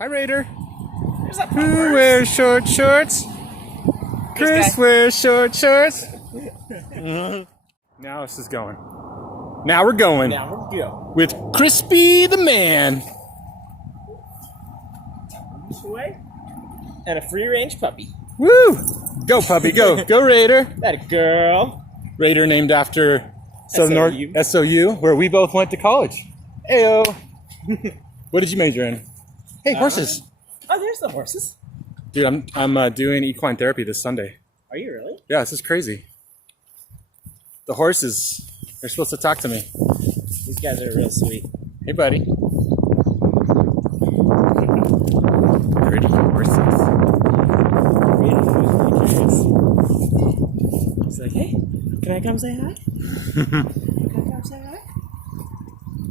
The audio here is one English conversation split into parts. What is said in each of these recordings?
Hi, Raider. There's a Who wears short shorts? Chris wears short shorts. Now this is going. Now we're going. Now we're go. With Chrispy the man. This way. And a free range puppy. Woo! Go, puppy, go. Go, Raider. That a girl. Raider named after Southern North SOU. SOU, where we both went to college. Ayo. What did you major in? Hey, horses. Oh, there's the horses. Dude, I'm doing equine therapy this Sunday. Are you really? Yeah, this is crazy. The horses, they're supposed to talk to me. These guys are real sweet. Hey, buddy. Pretty horses. He's like, hey, can I come say hi? Can I come say hi?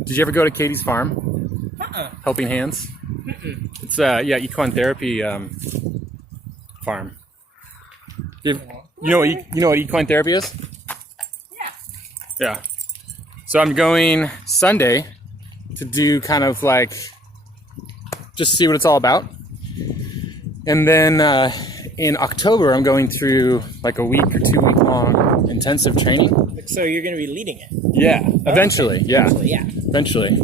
Did you ever go to Katie's farm? Helping Hands? It's equine therapy farm. You know what equine therapy is? Yeah. So I'm going Sunday to do kind of like just see what it's all about. And then in October I'm going through like a week or 2 week long intensive training. So you're going to be leading it? Yeah, eventually. Okay. Yeah. Eventually.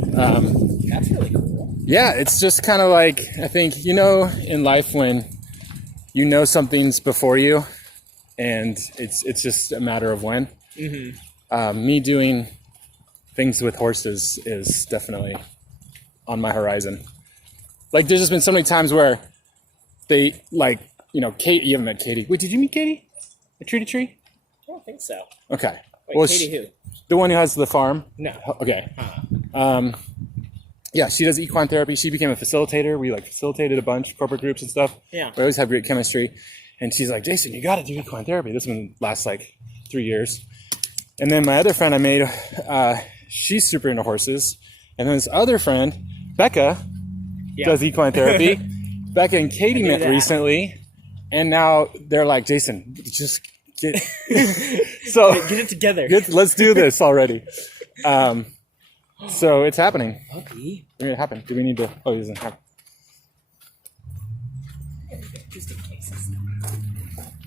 That's really cool. Yeah, it's just kind of like, I think, in life when you know something's before you and it's just a matter of when. Mm-hmm. Me doing things with horses is definitely on my horizon. Like, there's just been so many times where they, like, Kate, you haven't met Katie. Wait, did you meet Katie? At Tree to Tree? I don't think so. Okay. Wait, Well, Katie who? The one who has the farm? No. Okay. Yeah, she does equine therapy. She became a facilitator. We facilitated a bunch, corporate groups and stuff. Yeah. We always have great chemistry. And she's like, Jason, you got to do equine therapy. This one lasts 3 years. And then my other friend I made, she's super into horses. And then this other friend, Becca, does equine therapy. Becca and Katie met recently. And now they're like, Jason, just get get it together. Let's do this already. So it's happening. Okay. It's going to happen. Do we need to? Oh, he doesn't have. Just in case.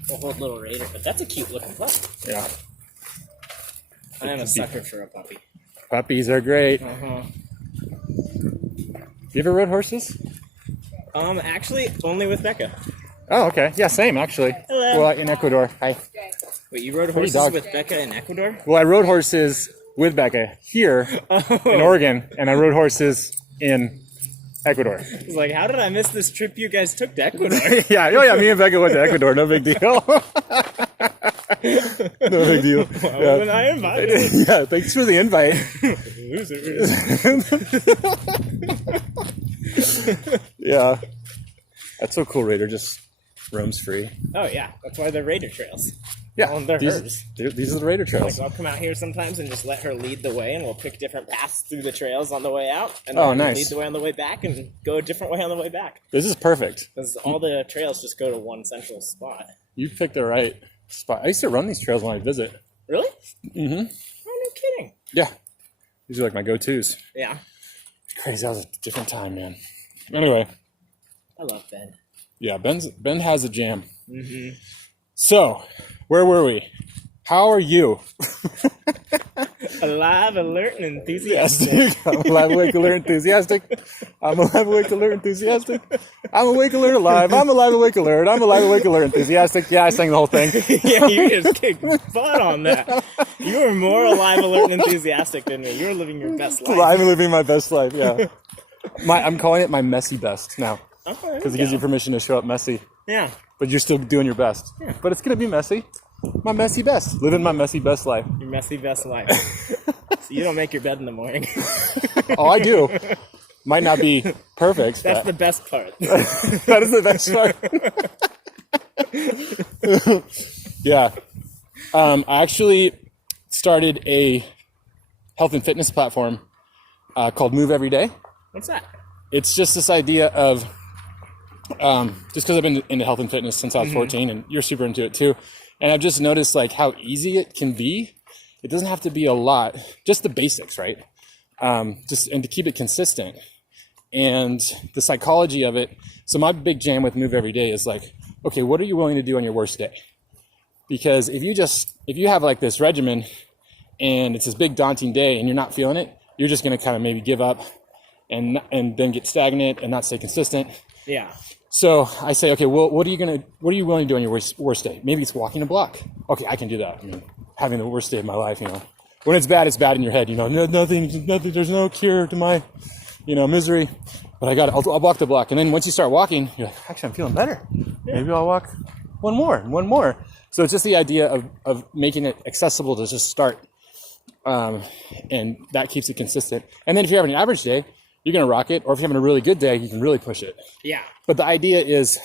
We'll hold little Raider, but that's a cute looking puppy. Yeah. I am a sucker for a puppy. Puppies are great. Uh-huh. You ever rode horses? Actually, only with Becca. Oh, okay. Yeah, same actually. Hello. Well, in Ecuador. Hi. Wait, you rode horses with Becca in Ecuador? Well, I rode horses with Becca here in Oregon, and I rode horses in Ecuador. It's like, how did I miss this trip you guys took to Ecuador? Yeah, me and Becca went to Ecuador. No big deal. No big deal. Well, then I invited. Yeah, thanks for the invite. Yeah. That's so cool, Raider. Just roams free. Oh, yeah. That's why they're Raider trails. Yeah. Well, they're hers. These are the Raider trails. I'll come out here sometimes and just let her lead the way, and we'll pick different paths through the trails on the way out. And then nice. lead the way on the way back and go a different way on the way back. This is perfect. Because all the trails just go to one central spot. You picked the right spot. I used to run these trails when I visit. Really? Mm-hmm. Oh, no kidding. Yeah. These are like my go-tos. Yeah. It's crazy. That was a different time, man. Anyway. I love Ben. Yeah, Ben has a jam. Mm-hmm. So, where were we? How are you? Alive, alert, and enthusiastic. Yes, I'm alive, awake, alert, enthusiastic. I'm alive, awake, alert, enthusiastic. I'm awake, alert, alive. I'm alive, awake, alert. I'm alive, awake, alert, enthusiastic. Yeah, I sang the whole thing. Yeah, you just kicked butt on that. You were more alive, alert, and enthusiastic than me. You were living your best life. I'm living my best life, yeah. I'm calling it my messy best now. Because it gives you permission to show up messy. Yeah. But you're still doing your best. Yeah. But it's going to be messy. My messy best. Living my messy best life. Your messy best life. So you don't make your bed in the morning. Oh, I do. Might not be perfect. That's the best part. That is the best part. Yeah. I actually started a health and fitness platform called Move Every Day. What's that? It's just this idea of, just because I've been into health and fitness since I was 14, and you're super into it too. And I've just noticed how easy it can be. It doesn't have to be a lot, just the basics, right? And to keep it consistent. and the psychology of it. So my big jam with Move Every Day is like, okay, what are you willing to do on your worst day? Because if you have like this regimen and it's this big daunting day and you're not feeling it, you're just going to kind of maybe give up and then get stagnant and not stay consistent. Yeah. So I say, okay, well, what are you willing to do on your worst day? Maybe it's walking a block. Okay, I can do that. I mean, having the worst day of my life, when it's bad in your head, nothing, there's no cure to my, misery, but I'll walk the block. And then once you start walking, you're like, actually, I'm feeling better. Maybe I'll walk one more. So it's just the idea of making it accessible to just start. And that keeps it consistent. And then if you're having an average day, you're going to rock it. Or if you're having a really good day, you can really push it. Yeah. But the idea is,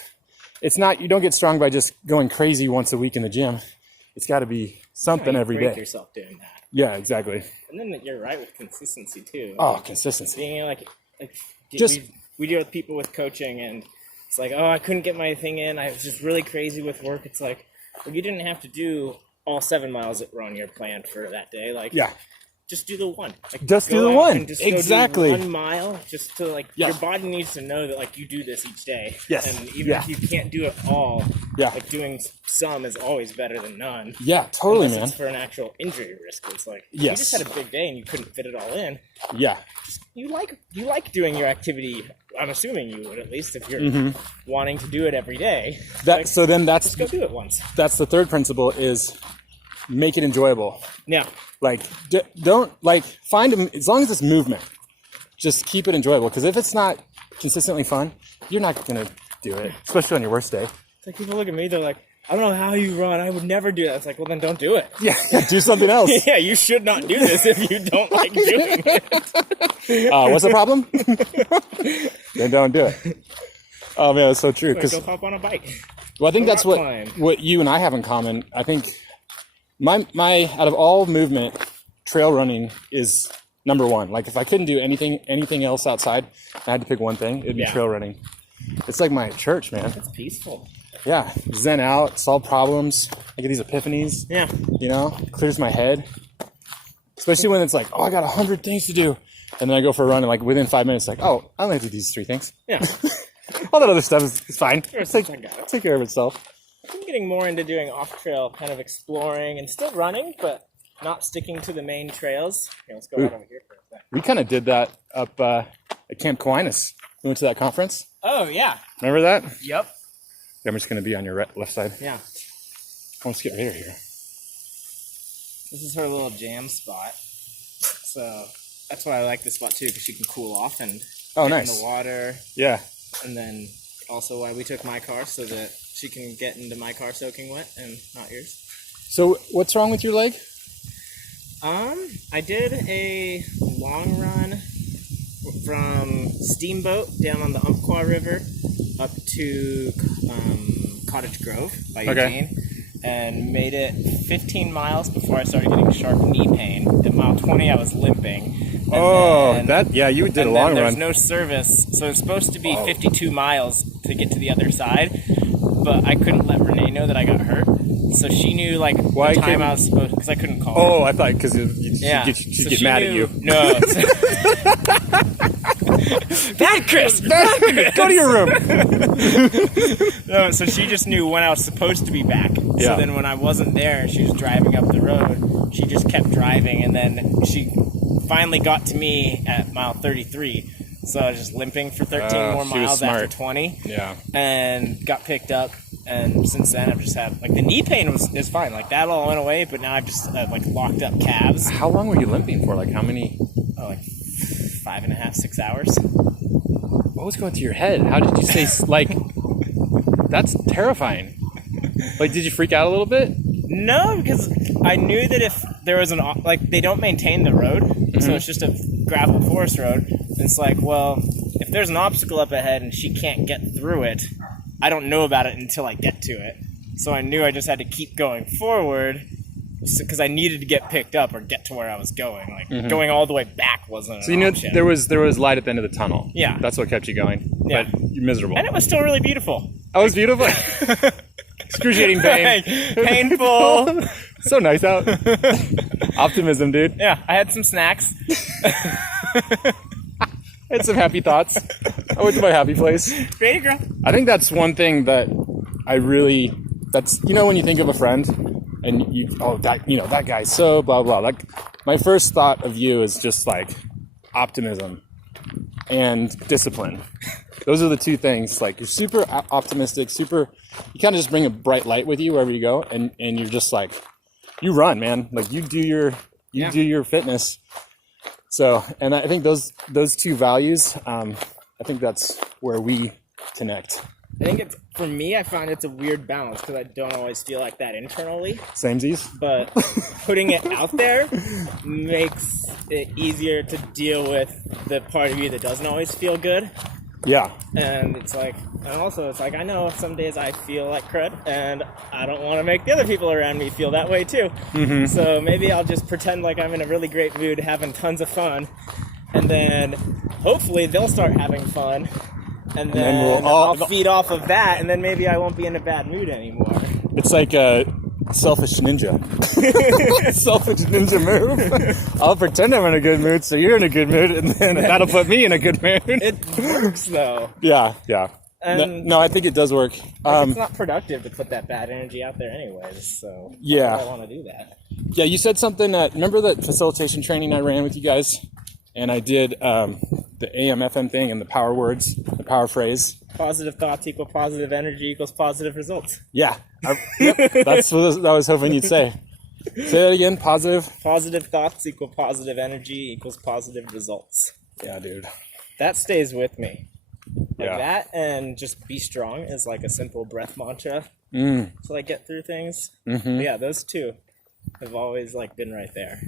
you don't get strong by just going crazy once a week in the gym. It's got to be something every day. Break yourself doing that. Yeah, exactly. And then you're right with consistency too. Oh, consistency. Being like just we deal with people with coaching, and it's like, oh, I couldn't get my thing in. I was just really crazy with work. It's like, well, you didn't have to do all 7 miles that were on your plan for that day. Like, yeah. Just do the one. Just do the one. Exactly. 1 mile, just to your body needs to know that you do this each day. Yes. And even if you can't do it all, doing some is always better than none. Yeah, totally, unless man. It's for an actual injury risk. It's like yes. You just had a big day and you couldn't fit it all in. Yeah. You like doing your activity. I'm assuming you would, at least if you're wanting to do it every day. So then just go do it once. That's the third principle is make it enjoyable. Yeah. Don't find them, as long as it's movement, just keep it enjoyable. Because if it's not consistently fun, you're not going to do it, especially on your worst day. It's like people look at me, they're like, I don't know how you run. I would never do that. It's like, well, then don't do it. Yeah, do something else. Yeah, you should not do this if you don't like doing it. What's the problem? Then don't do it. Oh, man, that's so true. Go hop on a bike. Well, I think that's what you and I have in common. I think my out of all movement, trail running is number one. Like if I couldn't do anything else outside, I had to pick one thing, it'd be trail running. It's like my church, man. It's peaceful. Yeah, zen out, solve problems. I get these epiphanies. Yeah. Clears my head. Especially when it's like, oh, I got 100 things to do. And then I go for a run and within 5 minutes, I only have to do these 3 things. Yeah. All that other stuff is fine. Take care of itself. I'm getting more into doing off-trail kind of exploring and still running, but not sticking to the main trails. Okay, let's go right over here for a second. We kind of did that up at Camp Aquinas. We went to that conference. Oh, yeah. Remember that? Yep. I'm just going to be on your left side. Yeah. Let's get right here. This is her little jam spot. So that's why I like this spot too, because she can cool off and get in the water. Yeah. And then also why we took my car so that she can get into my car soaking wet and not yours. So what's wrong with your leg? I did a long run from Steamboat down on the Umpqua River up to Cottage Grove by Eugene, and made it 15 miles before I started getting sharp knee pain. At mile 20, I was limping. You did a long run. There's no service, so it's supposed to be 52 miles to get to the other side, but I couldn't let Renee know that I got hurt. So she knew the time I was supposed, because I couldn't call her. Oh, I thought because she'd get mad at you. No. Bad Chris! Go to your room. No, so she just knew when I was supposed to be back. Yeah. So then when I wasn't there and she was driving up the road, she just kept driving, and then she finally got to me at mile 33. So I was just limping for 13 more miles after 20. Yeah. And got picked up. And since then, I've just had, the knee pain is fine. That all went away, but now I've just, locked up calves. How long were you limping for? How many? 5.5, 6 hours. What was going through your head? How did you say, that's terrifying. Did you freak out a little bit? No, because I knew that if there was they don't maintain the road, so it's just a gravel forest road. And it's if there's an obstacle up ahead and she can't get through it, I don't know about it until I get to it. So I knew I just had to keep going forward because I needed to get picked up or get to where I was going. Going all the way back wasn't an option. There was light at the end of the tunnel. Yeah. That's what kept you going. Yeah. But you're miserable. And it was still really beautiful. Oh, it was beautiful? Excruciating pain. Painful. So nice out. Optimism, dude. Yeah, I had some snacks. I had some happy thoughts. I went to my happy place. Ready, girl? I think that's one thing that that's, when you think of a friend and that guy's so blah, blah. Like, my first thought of you is just like optimism and discipline. Those are the two things. Like, you're super optimistic, you kind of just bring a bright light with you wherever you go. And you're just like, you run, man. Like, you do your fitness. So, and I think those two values, I think that's where we connect. I think for me, I find it's a weird balance because I don't always feel like that internally. Samesies. But putting it out there makes it easier to deal with the part of you that doesn't always feel good. Yeah. And it's like, I know some days I feel like crud, and I don't want to make the other people around me feel that way too. Mm-hmm. So maybe I'll just pretend like I'm in a really great mood, having tons of fun, and then hopefully they'll start having fun. And then I'll feed off of that, and then maybe I won't be in a bad mood anymore. It's like a selfish ninja. Selfish ninja move. I'll pretend I'm in a good mood, so you're in a good mood, and then that'll put me in a good mood. It works, though. Yeah. And no, I think it does work. It's not productive to put that bad energy out there anyways, so yeah. I want to do that. Yeah, you said something remember that facilitation training I ran with you guys? And I did the AM/FM thing and the power words, the power phrase. Positive thoughts equal positive energy equals positive results. Yeah, that's what I was hoping you'd say. Say that again, positive. Positive thoughts equal positive energy equals positive results. Yeah, dude. That stays with me. Like Yeah. that and just be strong is like a simple breath mantra to like get through things. Mm-hmm. But yeah, those two have always like been right there.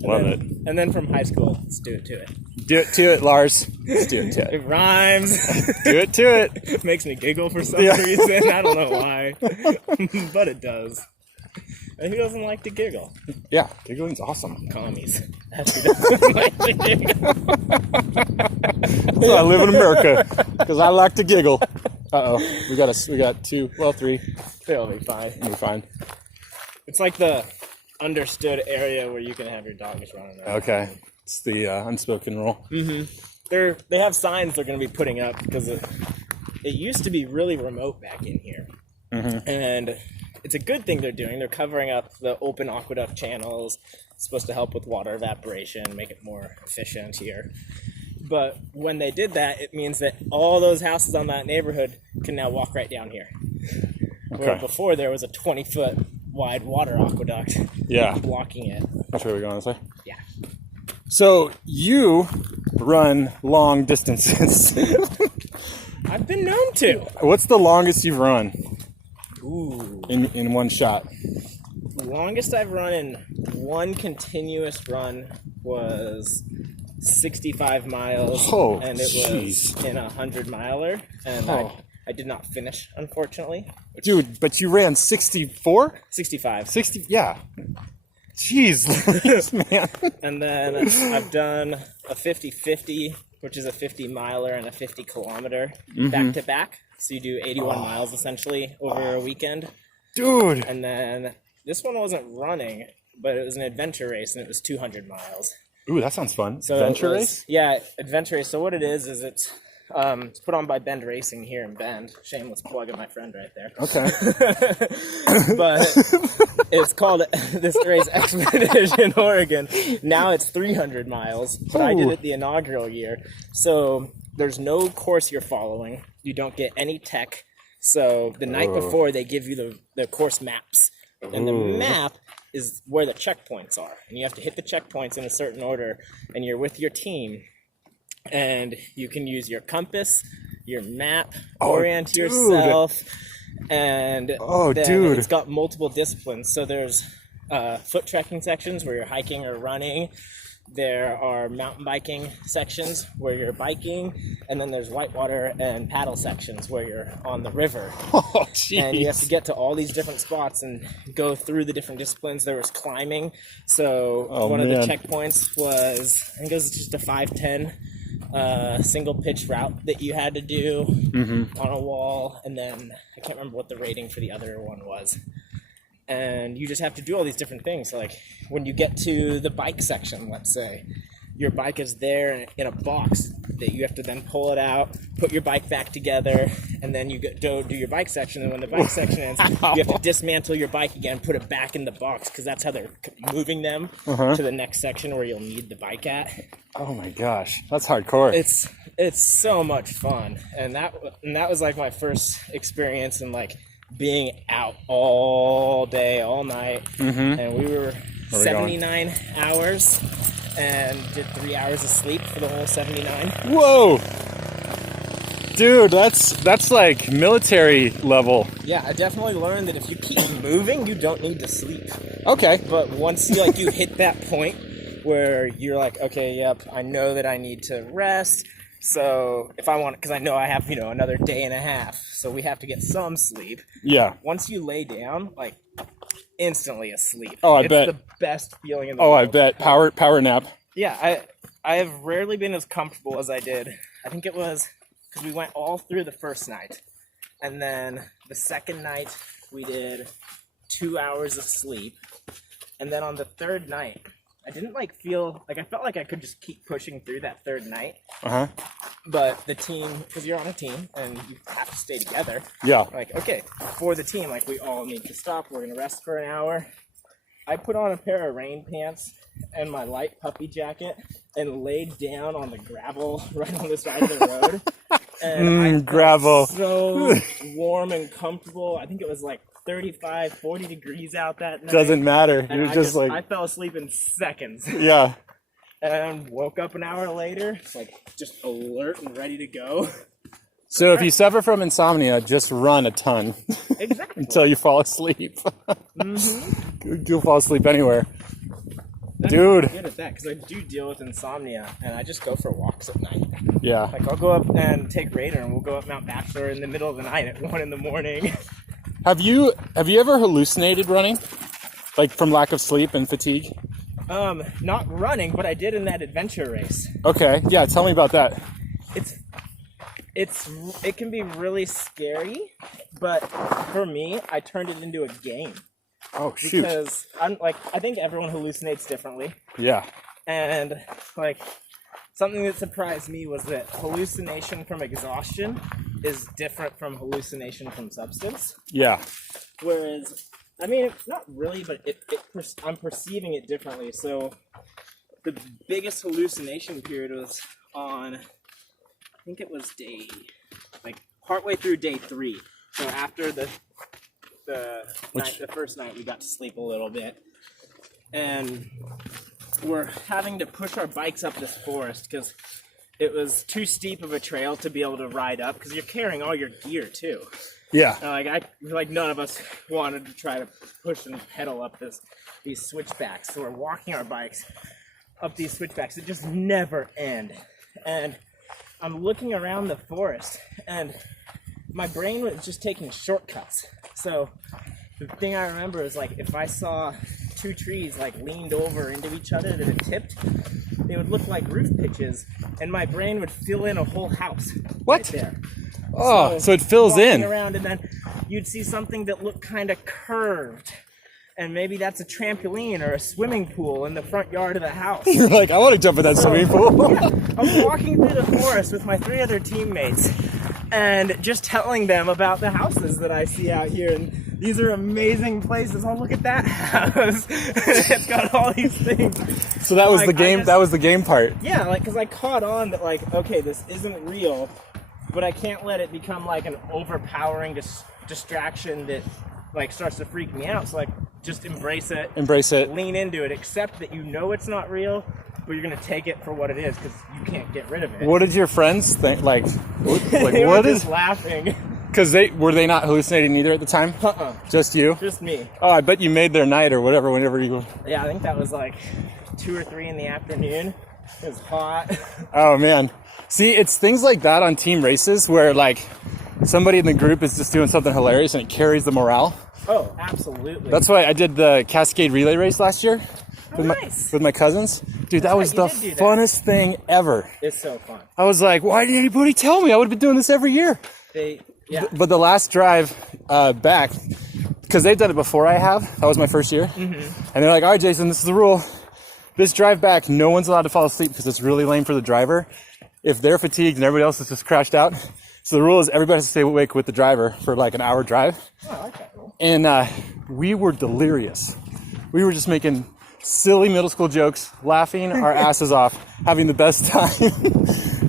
Love it. And then from high school, let's do it to it. Do it to it, Lars. Let's do it to it. It rhymes. Do it to it. It makes me giggle for some reason. I don't know why. But it does. And who doesn't like to giggle? Yeah, giggling's awesome. Commies. That's who doesn't like to giggle. So I live in America because I like to giggle. Uh-oh. We got three. They'll be fine. We'll be fine. It's like the understood area where you can have your dogs running around. Okay. It's the unspoken rule. Mm-hmm. They have signs they're going to be putting up because it used to be really remote back in here. Mm-hmm. And it's a good thing they're doing. They're covering up the open aqueduct channels. It's supposed to help with water evaporation, make it more efficient here. But when they did that, it means that all those houses on that neighborhood can now walk right down here. Okay. Where before there was a 20-foot wide water aqueduct blocking it. That's where we're going this way? Yeah. So you run long distances. I've been known to. What's the longest you've run? Ooh. In one shot? The longest I've run in one continuous run was 65 miles. Oh, and it was in a 100-miler. And I did not finish, unfortunately. Dude, but you ran 64? 65. 60, yeah. Jeez, man. And then I've done a 50-50, which is a 50-miler and a 50-kilometer back-to-back. So you do 81 miles, essentially, over a weekend. Dude. And then this one wasn't running, but it was an adventure race, and it was 200 miles. Ooh, that sounds fun. So adventure race? Yeah, adventure race. So what it is it's put on by Bend Racing here in Bend. Shameless plug of my friend right there. Okay. But it's called this race Expedition Oregon. Now it's 300 miles, but I did it the inaugural year. So there's no course you're following. You don't get any tech. So the night before, they give you the course maps. And the map is where the checkpoints are. And you have to hit the checkpoints in a certain order. And you're with your team. And you can use your compass, your map, orient yourself. And then it's got multiple disciplines. So there's foot trekking sections where you're hiking or running. There are mountain biking sections where you're biking, and then there's whitewater and paddle sections where you're on the river. Oh, jeez. And you have to get to all these different spots and go through the different disciplines. There was climbing. So one of the checkpoints was, I think it was just a 5-10 single pitch route that you had to do on a wall. And then I can't remember what the rating for the other one was. And you just have to do all these different things. So like when you get to the bike section, let's say, your bike is there in a box that you have to then pull it out, put your bike back together, and then you go do your bike section. And when the bike section ends, you have to dismantle your bike again, put it back in the box, because that's how they're moving them to the next section where you'll need the bike at. Oh my gosh, that's hardcore. It's so much fun, and that was like my first experience in like being out all day, all night, and we were 79 hours and did 3 hours of sleep for the whole 79. Whoa, dude, that's like military level. Yeah, I definitely learned that if you keep moving, you don't need to sleep. Okay. But once you hit that point where you're like, okay, yep, I know that I need to rest. So if I want, because I know I have, another day and a half, so we have to get some sleep. Yeah. Once you lay down, like, instantly asleep. Oh, I bet. It's the best feeling in the world. Oh, I bet. Power nap. Yeah, I have rarely been as comfortable as I did. I think it was because we went all through the first night. And then the second night, we did 2 hours of sleep. And then on the third night, I didn't feel I felt like I could just keep pushing through that third night. But the team, because you're on a team and you have to stay together. Yeah. Okay, for the team, we all need to stop. We're going to rest for an hour. I put on a pair of rain pants and my light puppy jacket and laid down on the gravel right on the side of the road. And I gravel. So warm and comfortable. I think it was 35, 40 degrees out that night. Doesn't matter. And You're I fell asleep in seconds. Yeah. And woke up an hour later, just alert and ready to go. So if you suffer from insomnia, just run a ton. Exactly. Until you fall asleep. You'll fall asleep anywhere. Dude. I'm good at that, because I do deal with insomnia, and I just go for walks at night. Yeah. I'll go up and take Raider, and we'll go up Mount Bachelor in the middle of the night at 1 a.m. Have you ever hallucinated running? From lack of sleep and fatigue? Not running, but I did in that adventure race. Okay. Yeah, tell me about that. It can be really scary, but for me, I turned it into a game. Oh, shoot. Because I think everyone hallucinates differently. Yeah. And something that surprised me was that hallucination from exhaustion is different from hallucination from substance. Yeah. Whereas, it's not really, but I'm perceiving it differently. So the biggest hallucination period was on, I think it was partway through day 3. So after the first night, we got to sleep a little bit. And we're having to push our bikes up this forest because it was too steep of a trail to be able to ride up, because you're carrying all your gear too. Yeah. None of us wanted to try to push and pedal up these switchbacks. So we're walking our bikes up these switchbacks that just never end. And I'm looking around the forest, and my brain was just taking shortcuts. So the thing I remember is if I saw 2 trees leaned over into each other that had tipped, they would look like roof pitches, and my brain would fill in a whole house. What? Right there. Oh, so it fills in. Around, and then you'd see something that looked kind of curved, and maybe that's a trampoline or a swimming pool in the front yard of the house. You're like, I want to jump in that swimming pool. Yeah, I'm walking through the forest with my 3 other teammates, and just telling them about the houses that I see out here, and these are amazing places. Oh, look at that house. It's got all these things. So that was the game. That was the game part. Yeah, because I caught on that, okay, this isn't real, but I can't let it become an overpowering distraction that starts to freak me out. So just embrace it. Embrace it. Lean into it. Accept that it's not real, but you're gonna take it for what it is, because you can't get rid of it. What did your friends think? They were just laughing. Because were they not hallucinating either at the time? Just you? Just me. Oh, I bet you made their night or whatever whenever you... Yeah, I think that was 2 or 3 in the afternoon. It was hot. Oh, man. See, it's things like that on team races where somebody in the group is just doing something hilarious and it carries the morale. Oh, absolutely. That's why I did the Cascade Relay race last year. Nice. With my cousins. Dude, that was the funnest thing ever. It's so fun. I was like, why didn't anybody tell me? I would have been doing this every year. Yeah. But the last drive back, because they've done it before I have. That was my first year. Mm-hmm. And they're like, all right, Jason, this is the rule. This drive back, no one's allowed to fall asleep because it's really lame for the driver. If they're fatigued and everybody else has just crashed out. So the rule is everybody has to stay awake with the driver for like an hour drive. Oh, I like that rule. And we were delirious. We were just making silly middle school jokes, laughing our asses off, having the best time.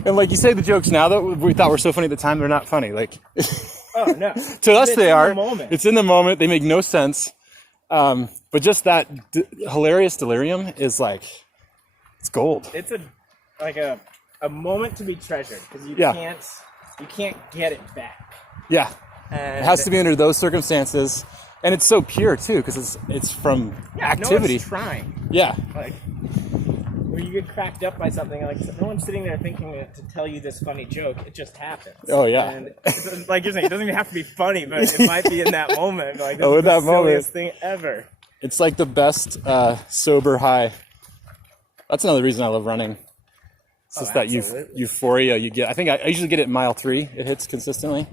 And like you say, the jokes now that we thought were so funny at the time, they're not funny. Like, oh no, to us they are. It's in the moment. They make no sense. But just that hilarious delirium is like, it's gold. It's a moment to be treasured because you can't get it back. Yeah, and it has to be under those circumstances. And it's so pure too, because it's from activity. No one's trying. Yeah. Like, when you get cracked up by something, like no one's sitting there thinking to tell you this funny joke. It just happens. Oh yeah. And like you're saying, it doesn't even have to be funny, but it might be in that moment. Like, this in is that the moment, silliest thing ever. It's like the best sober high. That's another reason I love running. It's just that euphoria you get. I think I usually get it at mile 3. It hits consistently.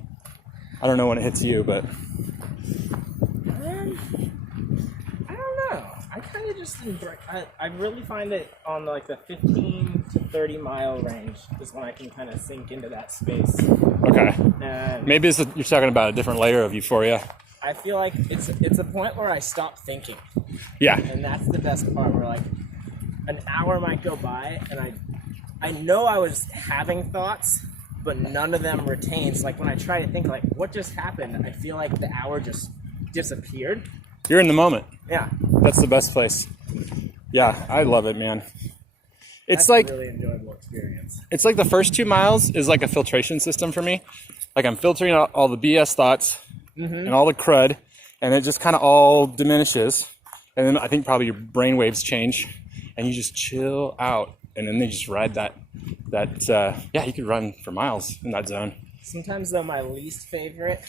I don't know when it hits you, but. I don't know. I kind of just I really find it on like the 15 to 30 mile range is when I can kind of sink into that space. Okay. And maybe you're talking about a different layer of euphoria. I feel like it's a point where I stop thinking. Yeah. And that's the best part, where like an hour might go by and I know I was having thoughts, but none of them retains. Like when I try to think like what just happened, I feel like the hour just disappeared. You're in the moment. Yeah. That's the best place. Yeah, I love it, man. It's That's like a really enjoyable experience. It's like the first 2 miles is like a filtration system for me. Like I'm filtering out all the BS thoughts and all the crud, and it just kind of all diminishes. And then I think probably your brain waves change, and you just chill out. And then they just ride that. You could run for miles in that zone. Sometimes though, my least favorite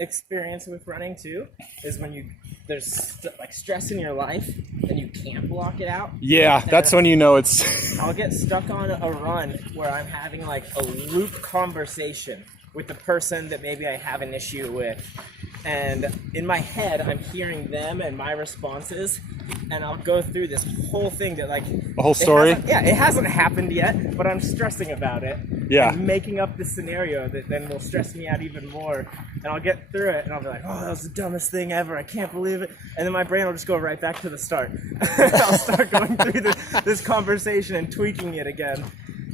experience with running too is when there's like stress in your life and you can't block it out. Yeah, that's when you know it's. I'll get stuck on a run where I'm having like a loop conversation with the person that maybe I have an issue with, and in my head I'm hearing them and my responses, and I'll go through this whole thing that like a whole story. It hasn't happened yet, but I'm stressing about it. Yeah. And making up this scenario that then will stress me out even more, and I'll get through it and I'll be like, oh, that was the dumbest thing ever, I can't believe it, and then my brain will just go right back to the start. I'll start going through this conversation and tweaking it again.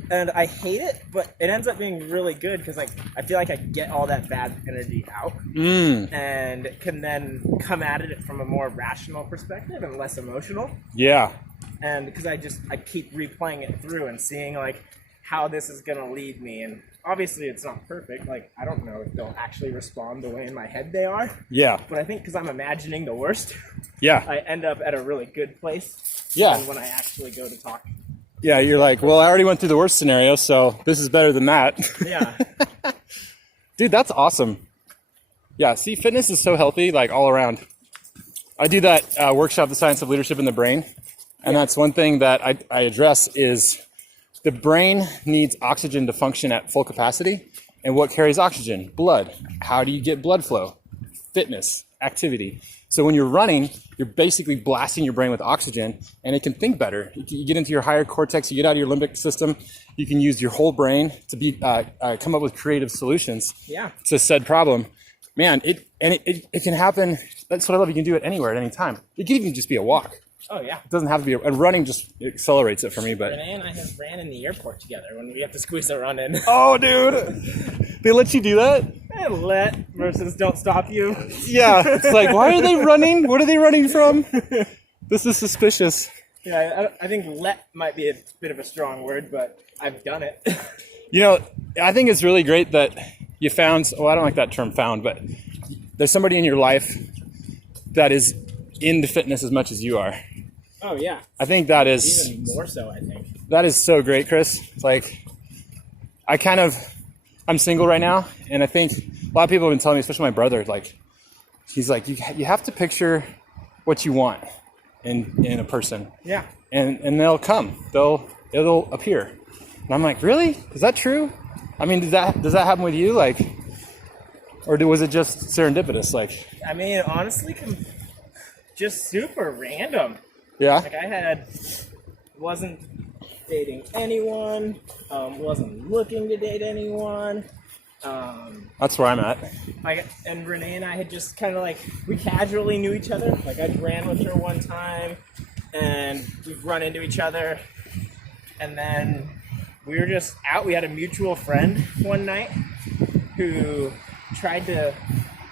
And I hate it, but it ends up being really good because like I feel like I get all that bad energy out and can then come at it from a more rational perspective and less emotional. Yeah. And because I keep replaying it through and seeing like how this is gonna lead me. And obviously it's not perfect. Like I don't know if they'll actually respond the way in my head they are. Yeah. But I think because I'm imagining the worst, yeah, I end up at a really good place. Yeah. Than when I actually go to talk. Yeah, you're like, well, I already went through the worst scenario, so this is better than that. Yeah. Dude, that's awesome. Yeah, see, fitness is so healthy, like all around. I do that workshop, The Science of Leadership in the Brain, and that's one thing that I address is the brain needs oxygen to function at full capacity. And what carries oxygen? Blood. How do you get blood flow? Fitness, activity. So when you're running, you're basically blasting your brain with oxygen, and it can think better. You get into your higher cortex, you get out of your limbic system, you can use your whole brain to come up with creative solutions to said problem. Man, it can happen. That's what I love. You can do it anywhere at any time. It can even just be a walk. Oh, yeah. It doesn't have to be and running just accelerates it for me. But Renee and I have ran in the airport together when we have to squeeze a run in. Oh, dude. They let you do that? Let versus don't stop you. Yeah. It's like, why are they running? What are they running from? This is suspicious. Yeah, I think let might be a bit of a strong word, but I've done it. You know, I think it's really great that you found, I don't like that term found, but there's somebody in your life that is into fitness as much as you are. Oh, yeah. I think that is... Even more so, I think. That is so great, Chris. It's like, I'm single right now, and I think a lot of people have been telling me, especially my brother, like, he's like, you have to picture what you want in a person. Yeah. And they'll come. It'll appear. And I'm like, really? Is that true? I mean, does that happen with you? Like, or was it just serendipitous? Like, I mean, honestly, just super random. Yeah. Like I had wasn't dating anyone, wasn't looking to date anyone. That's where I'm at. And Renee and I had just kind of like, we casually knew each other. Like I ran with her one time and we've run into each other. And then we were just out. We had a mutual friend one night who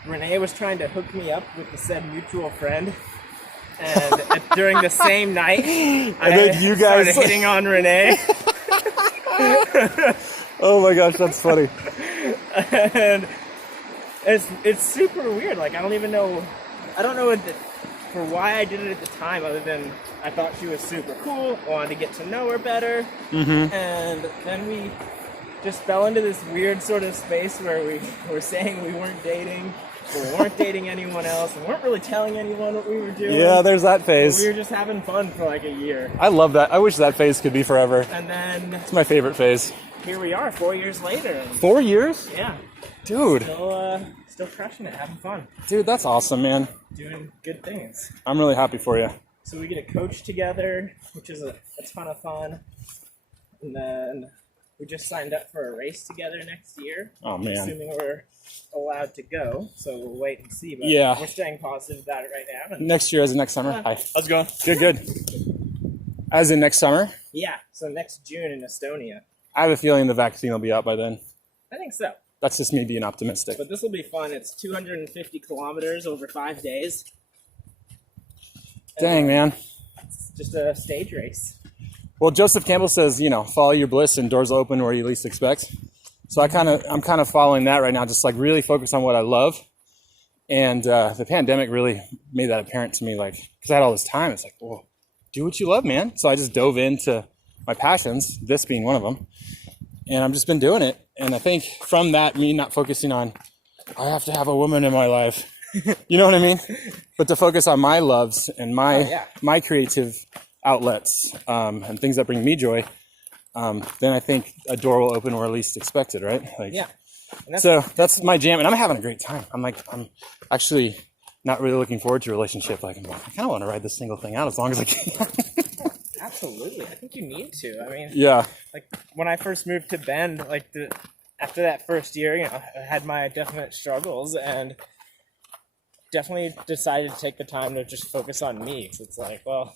Renee was trying to hook me up with the said mutual friend. And during the same night, I started hitting on Renee. Oh my gosh, that's funny. And it's super weird. Like I don't know for why I did it at the time, other than I thought she was super cool, wanted to get to know her better, and then we just fell into this weird sort of space where we were saying we weren't dating, we weren't dating anyone else, and weren't really telling anyone what we were doing. Yeah, there's that phase. We were just having fun for like a year. I love that. I wish that phase could be forever. And then It's my favorite phase. here we are, 4 years later. 4 years? Yeah. Dude. Still crushing it, having fun. Dude, that's awesome, man. Doing good things. I'm really happy for you. So we get a coach together, which is a ton of fun. And then we just signed up for a race together next year. Oh, man. Assuming we're allowed to go. So we'll wait and see. But Yeah. we're staying positive about it right now. And Next year as in next summer? Hi. how's it going? Good. As in next summer? Yeah. So next June in Estonia. I have a feeling the vaccine will be out by then. I think so. That's just me being optimistic. But this will be fun. It's 250 kilometers over 5 days. Dang, man. It's just a stage race. Well, Joseph Campbell says, follow your bliss and doors open where you least expect. So I'm kind of following that right now, just like really focus on what I love. And the pandemic really made that apparent to me, like, because I had all this time. It's like, well, do what you love, man. So I just dove into my passions, this being one of them. And I've just been doing it. And I think from that, me not focusing on, I have to have a woman in my life. You know what I mean? But to focus on my loves and my creative outlets and things that bring me joy, then I think a door will open where least expected, right? Like, Yeah. So that's my jam. And I'm having a great time. I'm actually not really looking forward to a relationship. Like, I kind of want to ride this single thing out as long as I can. Absolutely. I think you need to. I mean, Yeah. like when I first moved to Bend, like after that first year, I had my definite struggles and definitely decided to take the time to just focus on me. So it's like, well,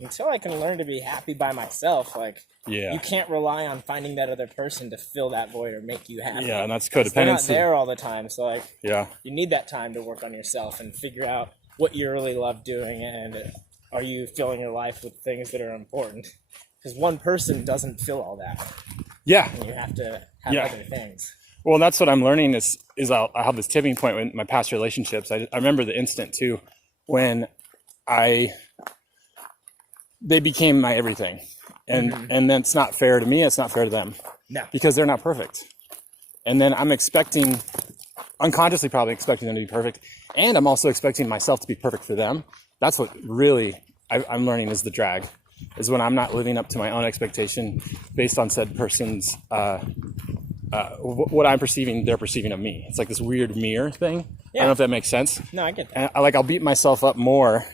until I can learn to be happy by myself, like you can't rely on finding that other person to fill that void or make you happy. Yeah, and that's They're not codependency. there all the time. So like, Yeah. you need that time to work on yourself and figure out what you really love doing and are you filling your life with things that are important? Because one person doesn't fill all that. Yeah. And you have to have other things. Well, that's what I'm learning is I have this tipping point in my past relationships. I remember the instant too when they became my everything. And then it's not fair to me. It's not fair to them. No. Because they're not perfect. And then I'm unconsciously probably expecting them to be perfect. And I'm also expecting myself to be perfect for them. That's what really I'm learning is the drag, is when I'm not living up to my own expectation based on said person's, what I'm perceiving, they're perceiving of me. It's like this weird mirror thing. Yeah. I don't know if that makes sense. No, I get that. And I'll beat myself up more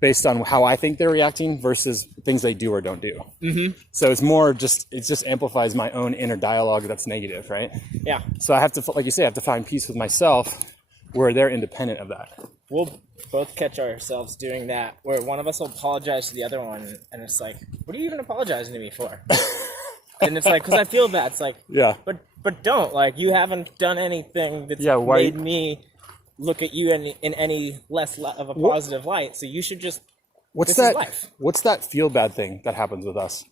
based on how I think they're reacting versus things they do or don't do. Mm-hmm. So it's more it just amplifies my own inner dialogue that's negative, right? Yeah. So I have to, like you say, I have to find peace with myself where they're independent of that. We'll both catch ourselves doing that, where one of us will apologize to the other one, and it's like, what are you even apologizing to me for? And it's like, because I feel bad. It's like, yeah. But don't. Like, you haven't done anything that's made me look at you in any less of a positive light, so you should just, what's that feel bad thing that happens with us?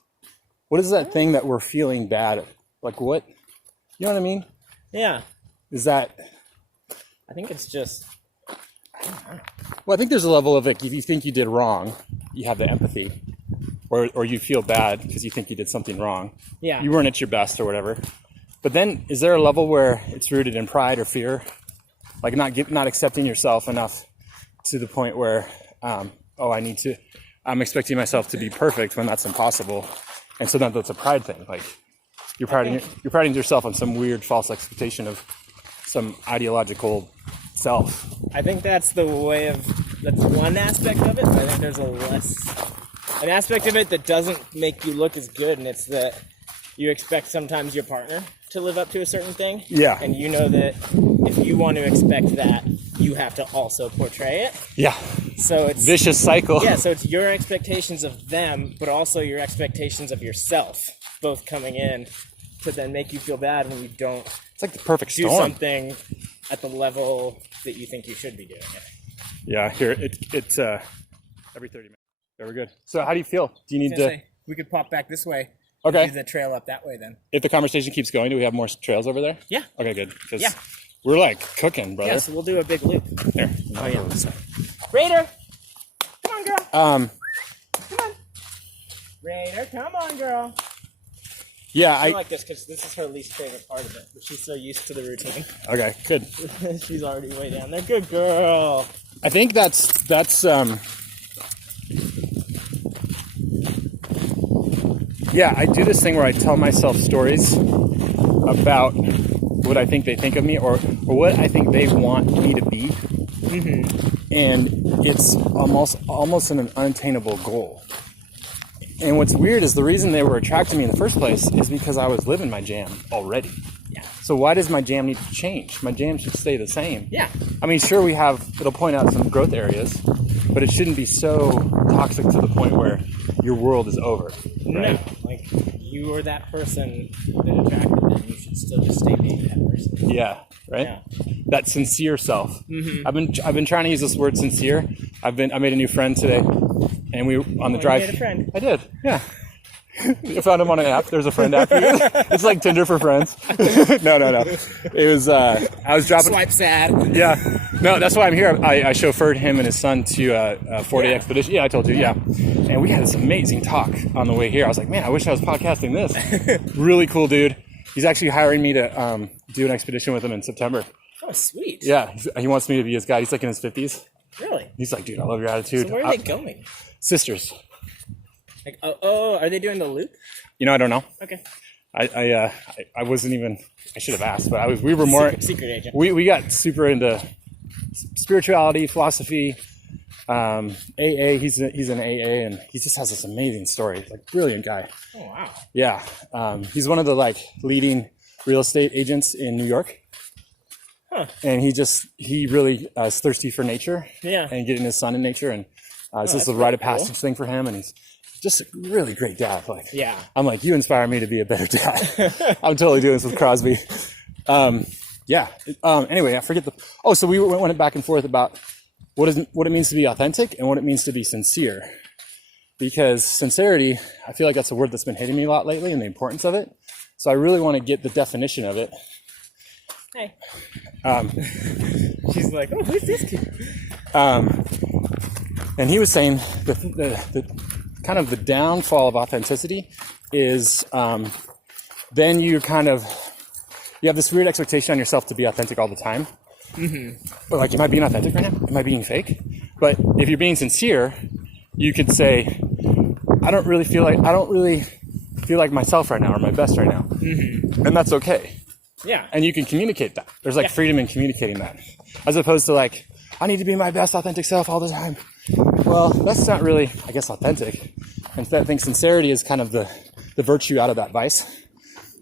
What is that thing that we're feeling bad? Like what? You know what I mean? Yeah. Is that... I think it's just... Well, I think there's a level of like, if you think you did wrong, you have the empathy, or you feel bad because you think you did something wrong. Yeah. You weren't at your best or whatever. But then, is there a level where it's rooted in pride or fear, like not accepting yourself enough to the point where, I'm expecting myself to be perfect when that's impossible, and so then that's a pride thing. Like you're priding yourself on some weird false expectation of some ideological self. I think that's one aspect of it, but I think there's a less an aspect of it that doesn't make you look as good, and it's that you expect sometimes your partner to live up to a certain thing. Yeah. And you know that if you want to expect that, you have to also portray it. Yeah. So it's vicious cycle. Yeah, so it's your expectations of them, but also your expectations of yourself, both coming in to then make you feel bad when you don't. It's like the perfect do storm. Something at the level that you think you should be doing it. Yeah, here it's every 30 minutes. Very good. So how do you feel? Do you need to? We could pop back this way. Okay. Do the trail up that way then. If the conversation keeps going, do we have more trails over there? Yeah. Okay, good. Yeah. We're like cooking, brother. Yeah, so we'll do a big loop. Here. Oh yeah. This way. Raider, come on, girl. Come on. Raider, come on, girl. Yeah, I like this because this is her least favorite part of it, but she's so used to the routine. Okay, good. She's already way down there. Good girl. I think that's yeah, I do this thing where I tell myself stories about what I think they think of me or what I think they want me to be. Mm-hmm. And it's almost an unattainable goal. And what's weird is the reason they were attracted to me in the first place is because I was living my jam already. Yeah. So why does my jam need to change? My jam should stay the same. Yeah. I mean, sure, it'll point out some growth areas, but it shouldn't be so toxic to the point where your world is over. Right? No. Like, you are that person that attracted them. You should still just stay being that person. Yeah. Right? Yeah. That sincere self. Mm-hmm. I've been trying to use this word sincere. I made a new friend today. And we on the drive. You made a friend. I did, yeah. I found him on an app. There's a friend app. It's like Tinder for friends. No. It was. I was dropping. Swipe sad. Yeah. No, that's why I'm here. I chauffeured him and his son to a 4-day expedition. Yeah, I told you. Yeah. And we had this amazing talk on the way here. I was like, man, I wish I was podcasting this. Really cool dude. He's actually hiring me to do an expedition with him in September. Oh, sweet. Yeah. He wants me to be his guide. He's like in his 50s. Really? He's like, dude, I love your attitude. So where are they going? Sisters. Like, are they doing the loop? You know, I don't know. Okay. I wasn't even. I should have asked, but we were more secret agent. We got super into spirituality, philosophy, AA. He's an AA, and he just has this amazing story. Like, brilliant guy. Oh wow. Yeah. He's one of the leading real estate agents in New York. Huh. And he really is thirsty for nature. Yeah. And getting his son in nature, and this is the rite of passage thing for him, and he's just a really great dad. Like, yeah. I'm like, you inspire me to be a better dad. I'm totally doing this with Crosby. Yeah. Anyway, I forget so we went back and forth about what it means to be authentic and what it means to be sincere. Because sincerity, I feel like that's a word that's been hitting me a lot lately, and the importance of it. So I really want to get the definition of it. Hey. She's like, oh, who's this kid? And he was saying the kind of the downfall of authenticity is then you have this weird expectation on yourself to be authentic all the time. Mm-hmm. But like, am I being authentic right now? Am I being fake? But if you're being sincere, you could say, I don't really feel like myself right now, or my best right now. Mm-hmm. And that's okay. Yeah. And you can communicate that. There's freedom in communicating that. As opposed to I need to be my best authentic self all the time. Well, that's not really, I guess, authentic. And I think sincerity is kind of the virtue out of that vice.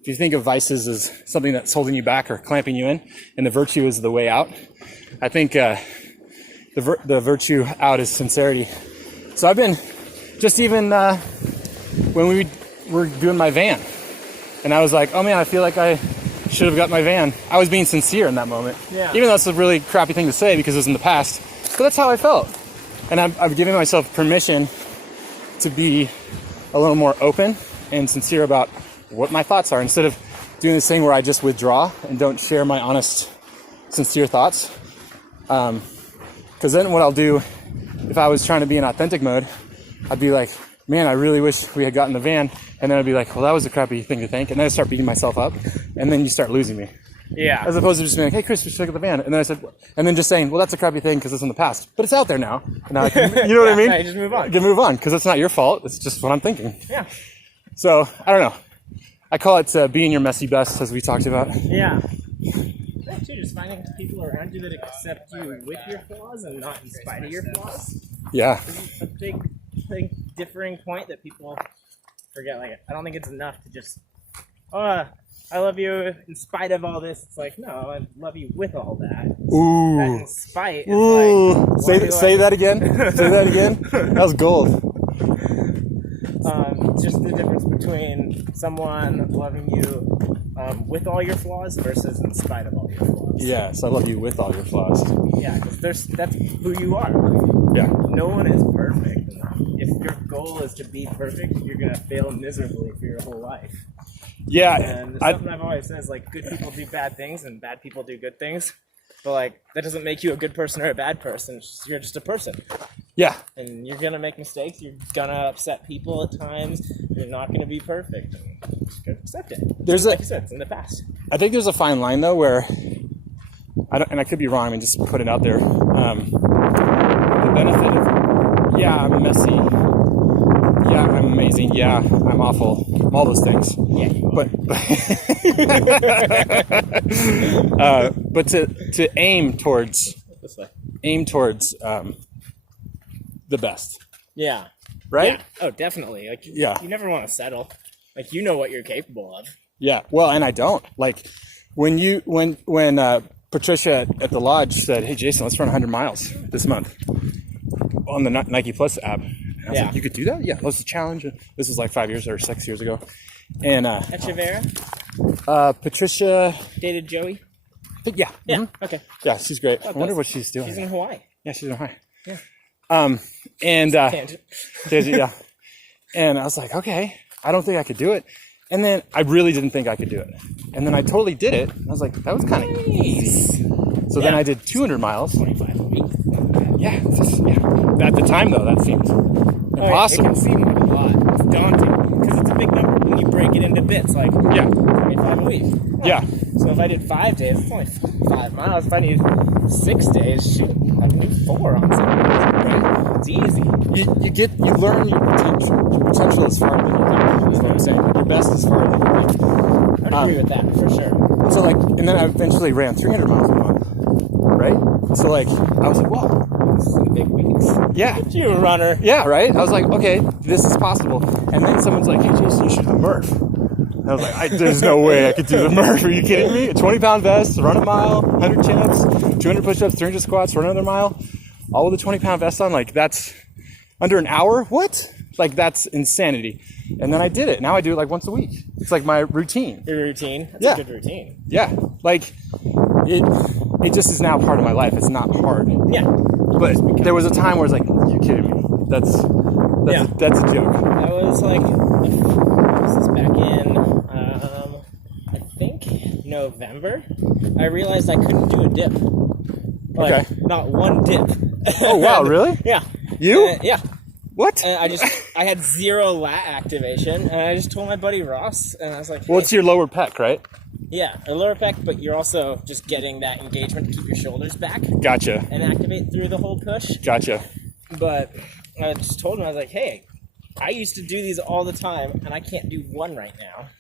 If you think of vices as something that's holding you back or clamping you in, and the virtue is the way out, I think the virtue out is sincerity. So I've been just even when we were doing my van, and I was like, oh man, I feel like I should have got my van. I was being sincere in that moment. Yeah. Even though that's a really crappy thing to say because it was in the past. But that's how I felt. And I've given myself permission to be a little more open and sincere about what my thoughts are, instead of doing this thing where I just withdraw and don't share my honest, sincere thoughts. Because then what I'll do, if I was trying to be in authentic mode, I'd be like, man, I really wish we had gotten the van. And then I'd be like, well, that was a crappy thing to think. And then I start beating myself up. And then you start losing me. Yeah. As opposed to just being like, hey, Chris, we should look at the van. And then I said, and then just saying, well, that's a crappy thing because it's in the past. But it's out there now. And now you know what I mean? Yeah, just move on. You can move on because it's not your fault. It's just what I'm thinking. Yeah. So, I don't know. I call it being your messy best, as we talked about. Yeah. That too, just finding people around you that accept you with your flaws and not in spite of your flaws. Yeah. A big thing. differing point that people forget. Like, I don't think it's enough to just, oh, I love you in spite of all this. It's like, no, I love you with all that. Ooh. That in spite is Ooh. like, Say that again. Say that again. That was gold. Just the difference between someone loving you with all your flaws versus in spite of all your flaws. Yes, I love you with all your flaws. Yeah, because that's who you are. Yeah. No one is perfect. If your goal is to be perfect, you're gonna fail miserably for your whole life. Yeah. And something I've always said is like, good people do bad things and bad people do good things. But like, that doesn't make you a good person or a bad person. You're just a person. Yeah. And you're gonna make mistakes. You're gonna upset people at times. You're not gonna be perfect. And just gotta accept it. Like you said, it's in the past. I think there's a fine line though where I could be wrong. I mean, just put it out there. The benefit of, yeah, I'm messy. Yeah, I'm amazing. Yeah, I'm awful. All those things. Yeah, you are. But to aim towards the best. Yeah. Right? Yeah. Oh, definitely. Like, yeah. You never want to settle. Like, you know what you're capable of. Yeah. Well, and I don't. Like, when Patricia at the lodge said, "Hey, Jason, let's run 100 miles this month on the Nike Plus app." And I was like, "You could do that? Yeah, that's a challenge." This was like 5 years or 6 years ago. And Echeverria? Patricia Dated Joey? Yeah. Yeah. Mm-hmm. Okay. Yeah, she's great. I wonder what she's doing. She's in Hawaii. Yeah, she's in Hawaii. Yeah. And Tangent. yeah. And I was like, okay, I don't think I could do it. And then I really didn't think I could do it. And then I totally did it. I was like, that was kind of easy. So then I did 200 miles. 25 a week. Yeah. At the time, though, that seemed impossible. It can seem like a lot. It's daunting because it's a big number when you break it into bits. Like 25 a week. Yeah. So if I did 5 days, it's only 5 miles. If I need 6 days, shoot, I can do 4 on 7 days. It's easy. You learn your potential. Your potential is farther than you think. Is what I'm saying. Your best is farther than you think. I agree with that for sure. So and then I eventually ran 300 miles a month. Right? So I was like, whoa. This is in big weeks. Yeah. You a runner. Yeah, right? I was like, okay, this is possible. And then someone's like, hey, Jason, you should do the Murph. And I was like, there's no way I could do the Murph. Are you kidding me? A 20-pound vest, run a mile, 100 chin-ups, 200 push-ups, 300 squats, run another mile, all with a 20-pound vest on. Like, that's under an hour? What? Like, that's insanity. And then I did it. Now I do it like once a week. It's like my routine. Your routine? That's a good routine. Yeah. Like, it just is now part of my life. It's not hard. Yeah. But there was a time where it's like, you kidding me? That's a joke. That was like, this is back in, I think November. I realized I couldn't do a dip. Like, not one dip. Oh wow, really? Yeah. You? Yeah. What? And I had zero lat activation, and I just told my buddy Ross, and I was like, hey. Well, it's your lower pec, right? Yeah, a lower pec, but you're also just getting that engagement to keep your shoulders back. Gotcha. And activate through the whole push. Gotcha. But I just told him, I was like, hey, I used to do these all the time, and I can't do one right now.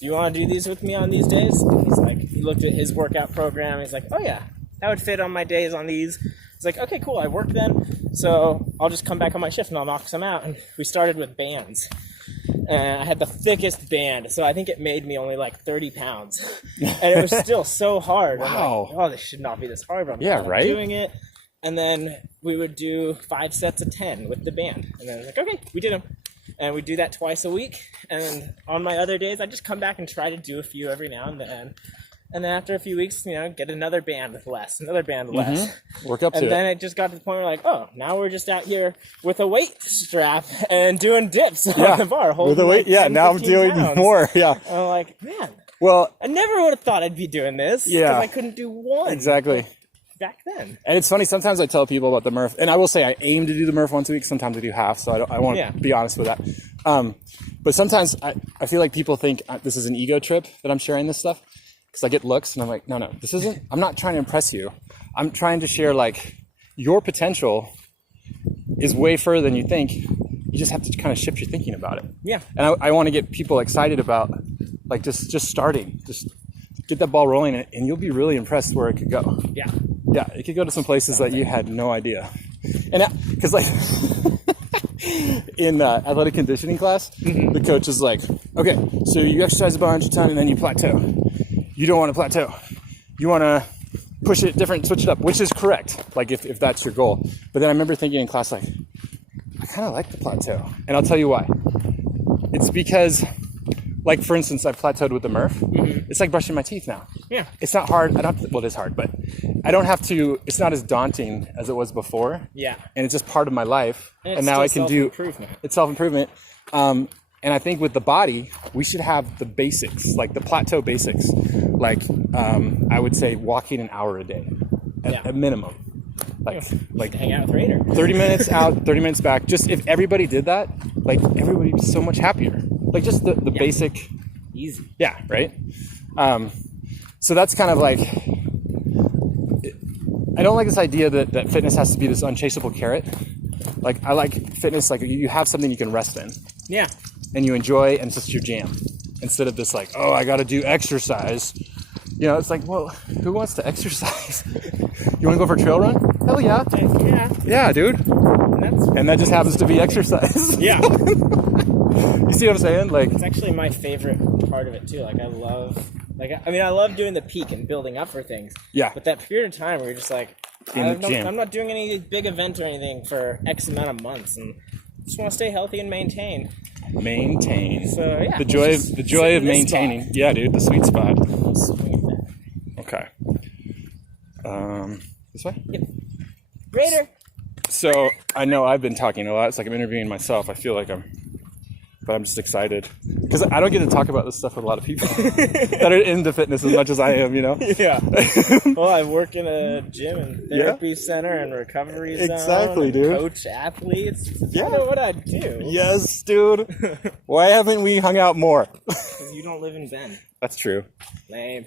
Do you want to do these with me on these days? And he's like, he looked at his workout program, and he's like, oh yeah, that would fit on my days on these. He's like, okay, cool, I worked then, so I'll just come back on my shift and I'll knock some out. And we started with bands. And I had the thickest band, so I think it made me only like 30 pounds. And it was still so hard. Wow. I'm like, oh, this should not be this hard, but I'm right? doing it. And then we would do 5 sets of 10 with the band. And then I was like, okay, we did them. And we do that twice a week. And on my other days, I just come back and try to do a few every now and then. And then after a few weeks, get another band less, another band less. Mm-hmm. Work up to it. And then it just got to the point where like, oh, now we're just out here with a weight strap and doing dips on the bar. With a weight, like 10, now I'm doing pounds. more, yeah. And I'm like, man, well, I never would have thought I'd be doing this because I couldn't do one. Exactly. Back then. And it's funny, sometimes I tell people about the Murph, and I will say I aim to do the Murph once a week, sometimes I do half, so I want to be honest with that. But sometimes I feel like people think this is an ego trip that I'm sharing this stuff. Because I get looks and I'm like, no, this isn't, I'm not trying to impress you. I'm trying to share like your potential is way further than you think. You just have to kind of shift your thinking about it. Yeah. And I want to get people excited about like just starting, just get that ball rolling and you'll be really impressed where it could go. Yeah. Yeah. It could go to some places that you had no idea. And because like, in athletic conditioning class, the coach is like, okay, so you exercise a bunch, a ton, and then you plateau. You don't want to plateau. You want to push it different, switch it up, which is correct, like if that's your goal. But then I remember thinking in class, like, I kind of like the plateau. And I'll tell you why. It's because, like, for instance, I've plateaued with the Murph. It's like brushing my teeth now. Yeah. It's not hard. Well, it is hard, but I don't have to, it's not as daunting as it was before. Yeah. And it's just part of my life. And now I can do, self-improvement. it's self-improvement. And I think with the body, we should have the basics, like the plateau basics. Like, I would say walking an hour a day at minimum. Like hang out with Raider. 30 minutes out, 30 minutes back. Just if everybody did that, like everybody would be so much happier. Like just the basic. Easy. Yeah, right? So that's kind of like, I don't like this idea that fitness has to be this unchaseable carrot. Like I like fitness, like you have something you can rest in. Yeah. And you enjoy, and it's just your jam. Instead of this like, oh, I got to do exercise. You know, it's like, well, who wants to exercise? You want to go for a trail run? Hell yeah. Yeah. Yeah, dude. And that just happens to be exercise. Yeah. You see what I'm saying? Like, it's actually my favorite part of it too. Like I love doing the peak and building up for things. Yeah. But that period of time where you're just like, in the gym. I'm not doing any big event or anything for X amount of months, and just want to stay healthy and maintain. So yeah. The joy of maintaining. Spot. Yeah, dude. The sweet spot. Okay. This way? Yep. Raider. So I know I've been talking a lot. It's like I'm interviewing myself. I feel like but I'm just excited because I don't get to talk about this stuff with a lot of people that are into fitness as much as I am, you know? Yeah. Well, I work in a gym and therapy center and recovery zone. Exactly, dude. Coach athletes. Yeah. I know what I do. Yes, dude. Why haven't we hung out more? Because you don't live in Bend. That's true. Lame.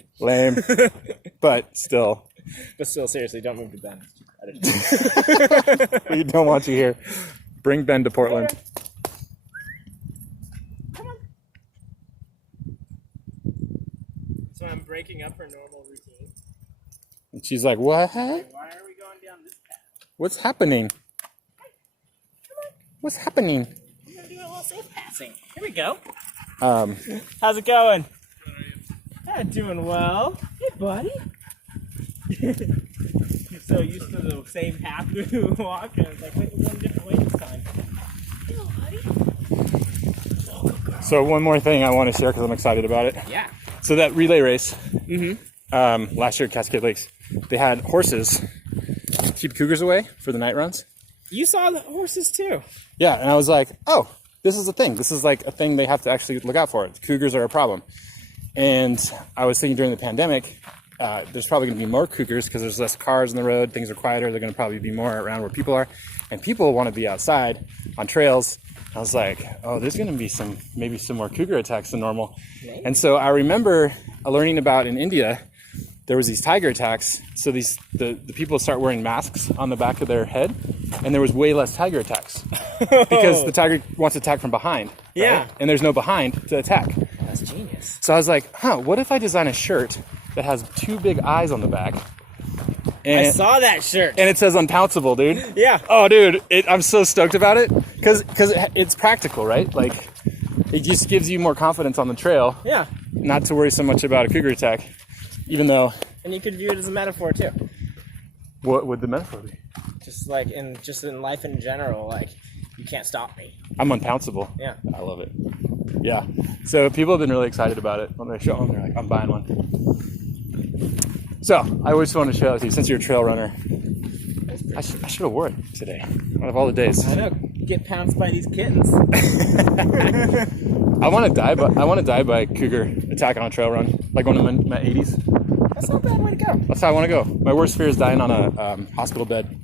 But still. But still, seriously, don't move to Bend. We don't want you here. Bring Ben to Portland. Come on. So I'm breaking up her normal routine. And she's like, what? Why are we going down this path? What's happening? What's happening? We're going to do a little safe passing. Here we go. How's it going? Doing well. Hey, buddy. You're so used to the same path we walk, and it's like, wait, we're going a different way this time. Hello, buddy. So one more thing I want to share because I'm excited about it. Yeah. So that relay race, last year at Cascade Lakes, they had horses to keep cougars away for the night runs. You saw the horses too. Yeah, and I was like, oh, this is a thing. This is like a thing they have to actually look out for. Cougars are a problem. And I was thinking during the pandemic, there's probably going to be more cougars because there's less cars on the road. Things are quieter. They're going to probably be more around where people are. And people want to be outside on trails. I was like, oh, there's going to be maybe some more cougar attacks than normal. Maybe. And so I remember learning about in India, there was these tiger attacks. So the people start wearing masks on the back of their head, and there was way less tiger attacks because the tiger wants to attack from behind. Right? Yeah. And there's no behind to attack. That's genius. So I was like, what if I design a shirt that has two big eyes on the back? I saw that shirt. And it says unpounceable, dude. Yeah. Oh, dude, I'm so stoked about it because it's practical, right? Like, it just gives you more confidence on the trail. Yeah. Not to worry so much about a cougar attack, even though. And you could view it as a metaphor too. What would the metaphor be? Just like in life in general, like you can't stop me. I'm unpounceable. Yeah. I love it. Yeah. So people have been really excited about it. When they show them, they're like, I'm buying one. So I always wanted to share that with you since you're a trail runner. I should have wore it today out of all the days. I know. Get pounced by these kittens. I want to die by a cougar attack on a trail run, like one of my 80s. That's not a bad way to go. That's how I want to go. My worst fear is dying on a hospital bed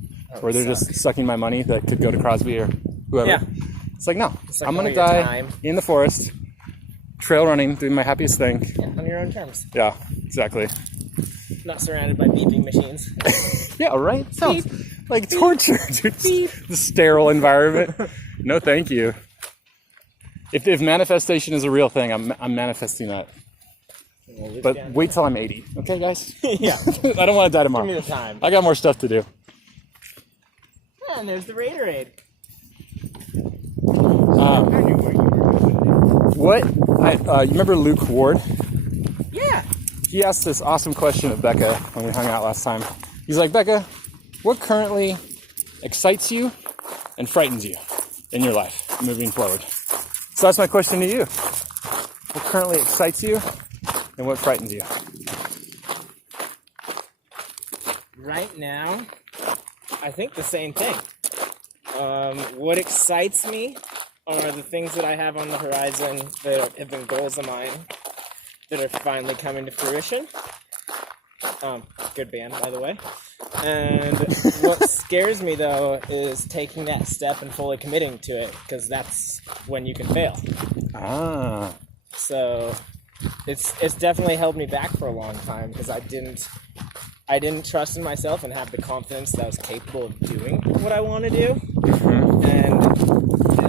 where they're just sucking my money that could go to Crosby or whoever. Yeah. It's like, no, It's like I'm going to all your die time. in the forest, trail running, doing my happiest thing. Yeah, on your own terms. Yeah, exactly. Not surrounded by beeping machines. Yeah, right? Sounds like torture, dude. The sterile environment. No, thank you. If manifestation is a real thing, I'm manifesting that. But wait till I'm 80, okay, guys? Yeah. I don't want to die tomorrow. Give me the time. I got more stuff to do. And there's the Raiderade. I knew where you were going. You remember Luke Ward? Yeah. He asked this awesome question of Becca when we hung out last time. He's like, Becca, what currently excites you and frightens you in your life moving forward? So that's my question to you. What currently excites you and what frightens you? Right now, I think the same thing. What excites me are the things that I have on the horizon that have been goals of mine that are finally coming to fruition. Good band, by the way. And what scares me, though, is taking that step and fully committing to it, because that's when you can fail. Ah. So it's definitely held me back for a long time, because I didn't trust in myself and have the confidence that I was capable of doing what I want to do. Mm-hmm. And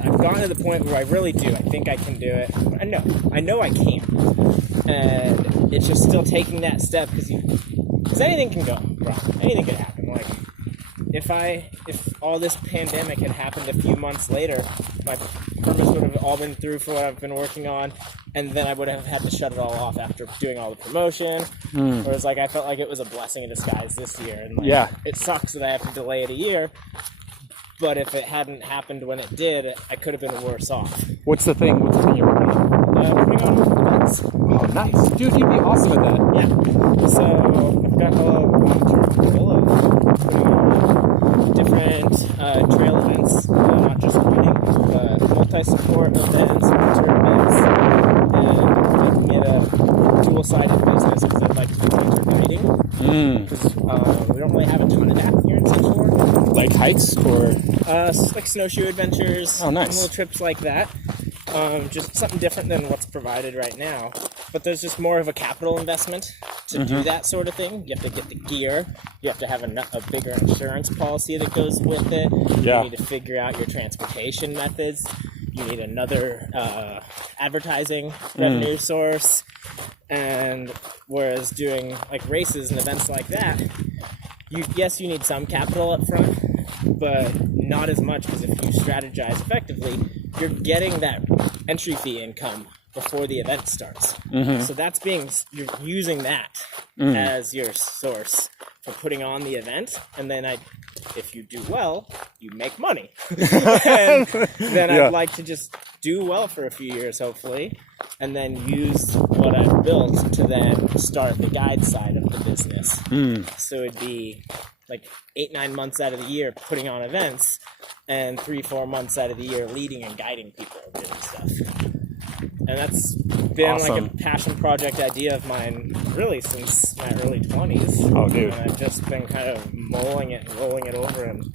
I've gotten to the point where I really do. I think I can do it. I know I can. And it's just still taking that step, because anything can go wrong. Anything could happen. Like, if all this pandemic had happened a few months later, my permits would have all been through for what I've been working on, and then I would have had to shut it all off after doing all the promotion. Whereas, like, I felt like it was a blessing in disguise this year, and like, it sucks that I have to delay it a year. But if it hadn't happened when it did, I could have been worse off. What's the thing you're working on? Putting on events. Oh, nice. Dude, you'd be awesome at that. Yeah. So I've got a long-term goal of putting on different trail events, not just riding, but multi-sport events, winter events, and making it a dual-sided business, because I'd like to do winter guiding. Because we don't really have a ton of that here in Central Oregon. Like hikes or? Like snowshoe adventures. Oh, nice. Little trips like that. Just something different than what's provided right now. But there's just more of a capital investment to do that sort of thing. You have to get the gear. You have to have a bigger insurance policy that goes with it. Yeah. You need to figure out your transportation methods. You need another advertising revenue source. And whereas doing like races and events like that, you need some capital up front, but not as much, because if you strategize effectively, you're getting that entry fee income before the event starts. So you're using that as your source for putting on the event, and then if you do well, you make money. And then I'd like to just do well for a few years, hopefully, and then use what I've built to then start the guide side of the business. So it'd be like 8-9 months out of the year putting on events, and 3-4 months out of the year leading and guiding people and doing stuff. And that's been like a passion project idea of mine really since my early 20s. Oh, dude. And I've just been kind of mulling it and rolling it over, and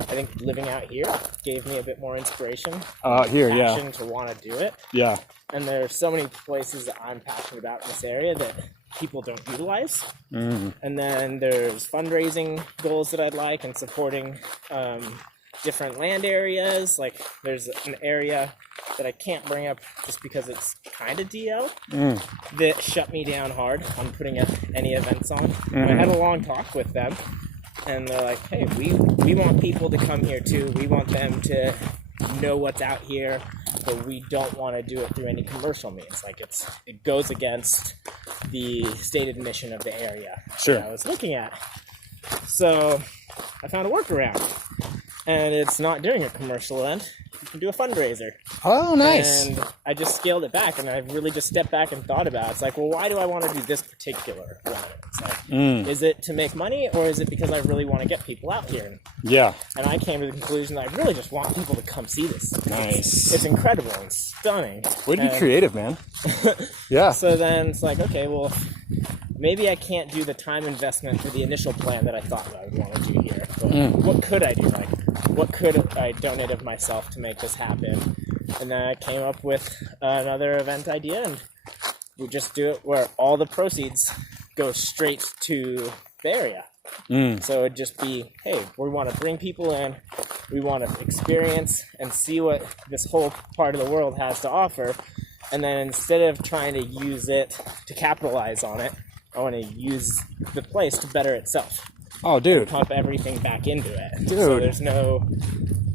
I think living out here gave me a bit more inspiration. Passion to want to do it. Yeah. And there's so many places that I'm passionate about in this area that people don't utilize. And then there's fundraising goals that I'd like, and supporting different land areas. Like, there's an area that I can't bring up just because it's kind of DL that shut me down hard on putting any events on. And I had a long talk with them, and they're like, hey, we want people to come here too. We want them to know what's out here, but we don't want to do it through any commercial means. Like, it goes against the stated mission of the area that I was looking at. So I found a workaround, and it's not doing a commercial event. You can do a fundraiser. Oh, nice. And I just scaled it back, and I really just stepped back and thought about it. It's like, well, why do I want to do this particular one? It's like, is it to make money, or is it because I really want to get people out here? Yeah. And I came to the conclusion that I really just want people to come see this. Nice. It's incredible and stunning. Way to be creative, man. Yeah. So then it's like, okay, well, maybe I can't do the time investment for the initial plan that I thought I would want to do here. But what could I do? Like, what could I donate of myself to make this happen? And then I came up with another event idea, and we just do it where all the proceeds go straight to the area. So it'd just be, hey, we want to bring people in, we want to experience and see what this whole part of the world has to offer, and then instead of trying to use it to capitalize on it, I want to use the place to better itself. Oh, dude. Pump everything back into it. Dude. So there's no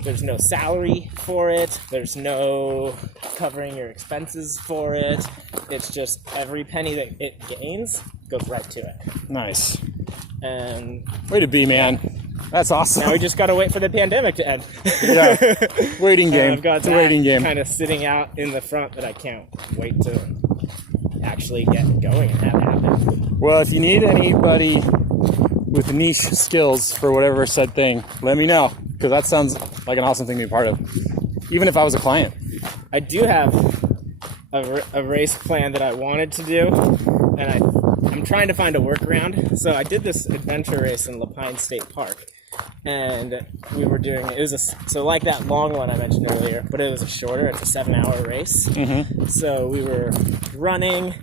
There's no salary for it. There's no covering your expenses for it. It's just every penny that it gains goes right to it. Nice. And way to be, man. That's awesome. now we just got to wait for the pandemic to end. Yeah. Waiting game. I've got it's a that waiting game. kind of sitting out in the front that I can't wait to actually get going and have happen. Well, if you need anybody with niche skills for whatever said thing, let me know, because that sounds like an awesome thing to be part of, even if I was a client. I do have a race plan that I wanted to do, and I'm trying to find a workaround. So I did this adventure race in Lapine State Park, and we were doing so like that long one I mentioned earlier, but it was a shorter. It's a 7-hour race. Mm-hmm. So we were running,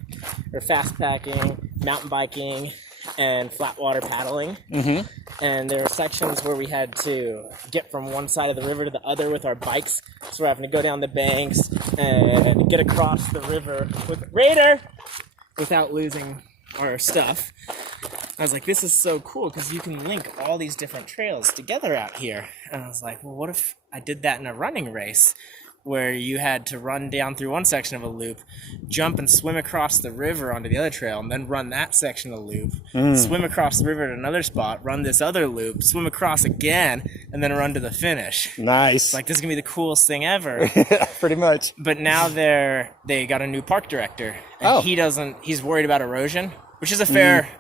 or fast packing, mountain biking, and flat water paddling. Mm-hmm. And there were sections where we had to get from one side of the river to the other with our bikes. So we're having to go down the banks and get across the river with Raider without losing our stuff. I was like, this is so cool because you can link all these different trails together out here. And I was like, well, what if I did that in a running race where you had to run down through one section of a loop, jump and swim across the river onto the other trail, and then run that section of the loop, swim across the river at another spot, run this other loop, swim across again, and then run to the finish. Nice. It's like, this is going to be the coolest thing ever. Pretty much. But now they got a new park director, and he's worried about erosion, which is a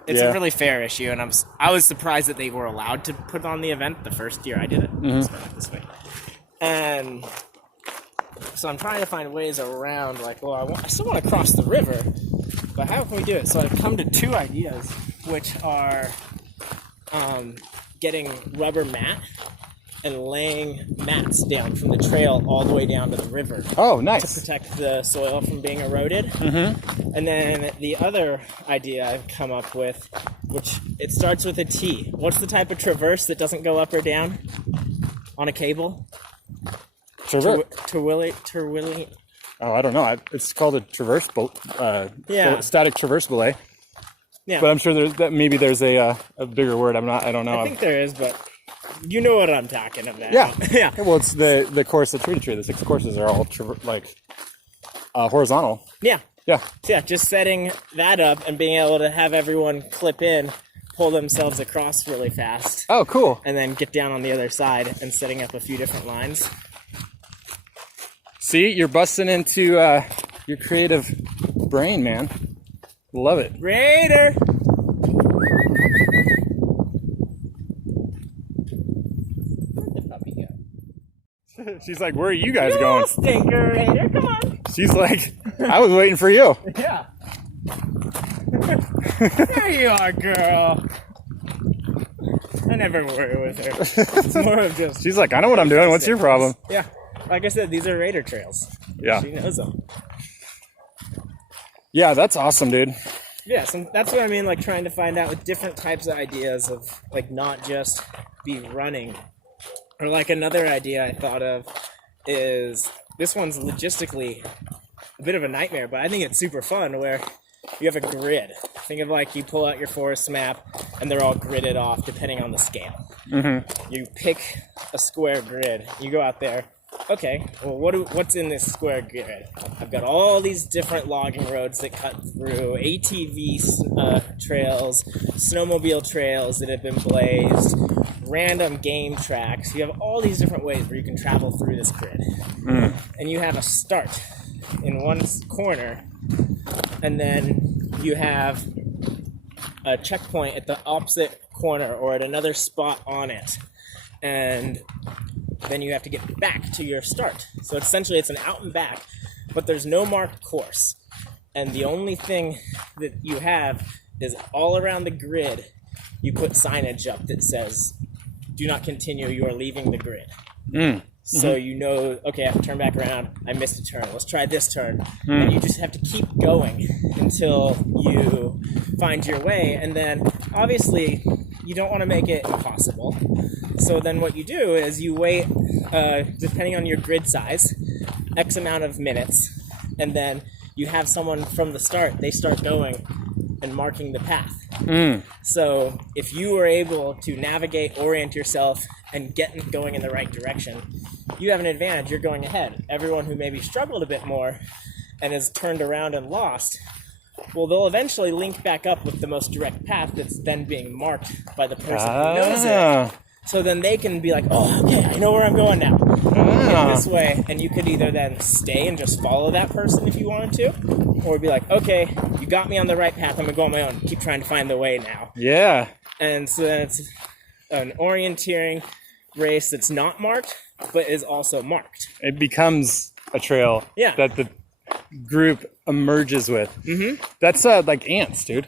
really fair issue, and I was surprised that they were allowed to put on the event the first year I did it. Let's put it this way. And so I'm trying to find ways around, like, well, I still want to cross the river, but how can we do it? So I've come to 2 ideas, which are getting rubber mat and laying mats down from the trail all the way down to the river. Oh, nice. To protect the soil from being eroded. Mm-hmm. And then the other idea I've come up with, which it starts with a T. What's the type of traverse that doesn't go up or down on a cable? Terwilly. Oh, I don't know. It's called a traverse static traverse belay. Yeah. But I'm sure maybe there's a bigger word. I don't know. I think there is, but you know what I'm talking about. Yeah. Yeah. Well, it's the course, the tree. The 6 courses are all horizontal. Yeah. Yeah. So yeah, just setting that up and being able to have everyone clip in, pull themselves across really fast. Oh, cool. And then get down on the other side and setting up a few different lines. See, you're busting into your creative brain, man. Love it. Raider! Where'd the puppy go? She's like, where are you guys going? Stinker, Raider, come on! She's like, I was waiting for you. Yeah. There you are, girl. I never worry with her. It's more of just... She's like, I know what I'm doing. What's your problem? Yeah. Like I said, these are Raider trails. Yeah. She knows them. Yeah, that's awesome, dude. Yeah, so that's what I mean, like trying to find out with different types of ideas of, like, not just be running. Or like another idea I thought of is, this one's logistically a bit of a nightmare, but I think it's super fun, where you have a grid. Think of like you pull out your forest map and they're all gridded off depending on the scale. Mm-hmm. You pick a square grid, you go out there. Okay, well, what's in this square grid? I've got all these different logging roads that cut through, ATV trails, snowmobile trails that have been blazed, random game tracks. You have all these different ways where you can travel through this grid. And you have a start in one corner, and then you have a checkpoint at the opposite corner or at another spot on it. And then you have to get back to your start. So essentially it's an out and back, but there's no marked course. And the only thing that you have is all around the grid, you put signage up that says, do not continue, you are leaving the grid. So you know, okay, I have to turn back around, I missed a turn, let's try this turn. And you just have to keep going until you find your way. And then obviously you don't want to make it impossible. So then what you do is you wait, depending on your grid size, X amount of minutes, and then you have someone from the start, they start going, and marking the path. Mm. So if you were able to navigate, orient yourself, and get going in the right direction, you have an advantage. You're going ahead. Everyone who maybe struggled a bit more and is turned around and lost, well, they'll eventually link back up with the most direct path that's then being marked by the person who knows it. So then they can be like, oh, okay, I know where I'm going now. Get this way. And you could either then stay and just follow that person if you wanted to, or be like, okay, you got me on the right path. I'm going to go on my own. Keep trying to find the way now. Yeah. And so then it's an orienteering race that's not marked, but is also marked. It becomes a trail that the group emerges with. Mm-hmm. That's like ants, dude.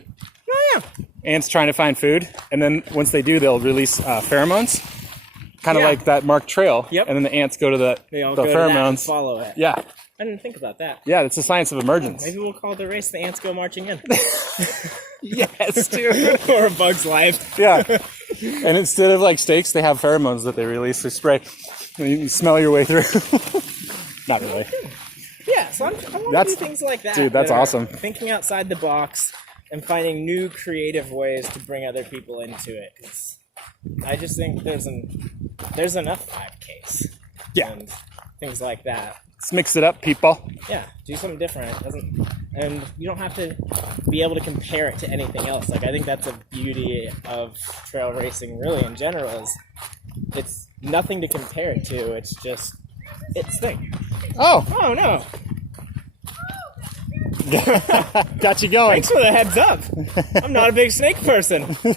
Oh, yeah. Ants trying to find food, and then once they do, they'll release pheromones, kind of like that marked trail. Yep. And then the ants go to the go pheromones. To that and follow it. Yeah. I didn't think about that. Yeah, it's the science of emergence. Maybe we'll call the race "The Ants Go Marching In." Yes, dude. Or A Bug's Life. Yeah. And instead of like steaks, they have pheromones that they release. They spray. And you can smell your way through. Not really. Yeah, so I want to do things like that. Dude, that's that awesome. Thinking outside the box and finding new creative ways to bring other people into it. 'Cause I just think there's enough 5Ks. Yeah. And things like that. Let's mix it up, people. Yeah, do something different. And you don't have to be able to compare it to anything else. Like, I think that's a beauty of trail racing really in general is it's nothing to compare it to. It's just its thing. Oh no. Got you going. Thanks for the heads up. I'm not a big snake person. Think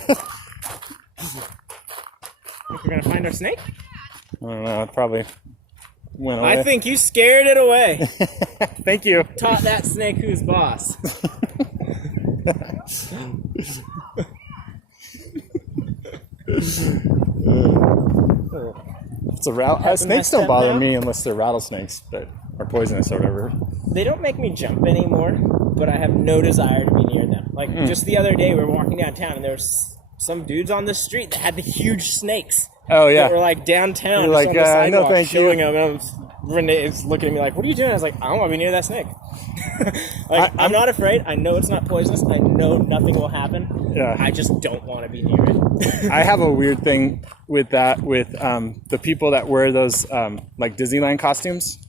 we're gonna find our snake? I don't know. It probably went away. I think you scared it away. Thank you. Taught that snake who's boss. It's snakes don't bother me unless they're rattlesnakes, but are poisonous or whatever. They don't make me jump anymore, but I have no desire to be near them. Like, just the other day, we were walking downtown, and there was some dudes on the street that had the huge snakes. Oh, yeah. That were, like, downtown. You're like, on the sidewalk, no, thank showing you. them. And Renee's looking at me like, what are you doing? I was like, I don't want to be near that snake. I'm not afraid. I know it's not poisonous. I know nothing will happen. Yeah. I just don't want to be near it. I have a weird thing with that, with the people that wear those, like, Disneyland costumes.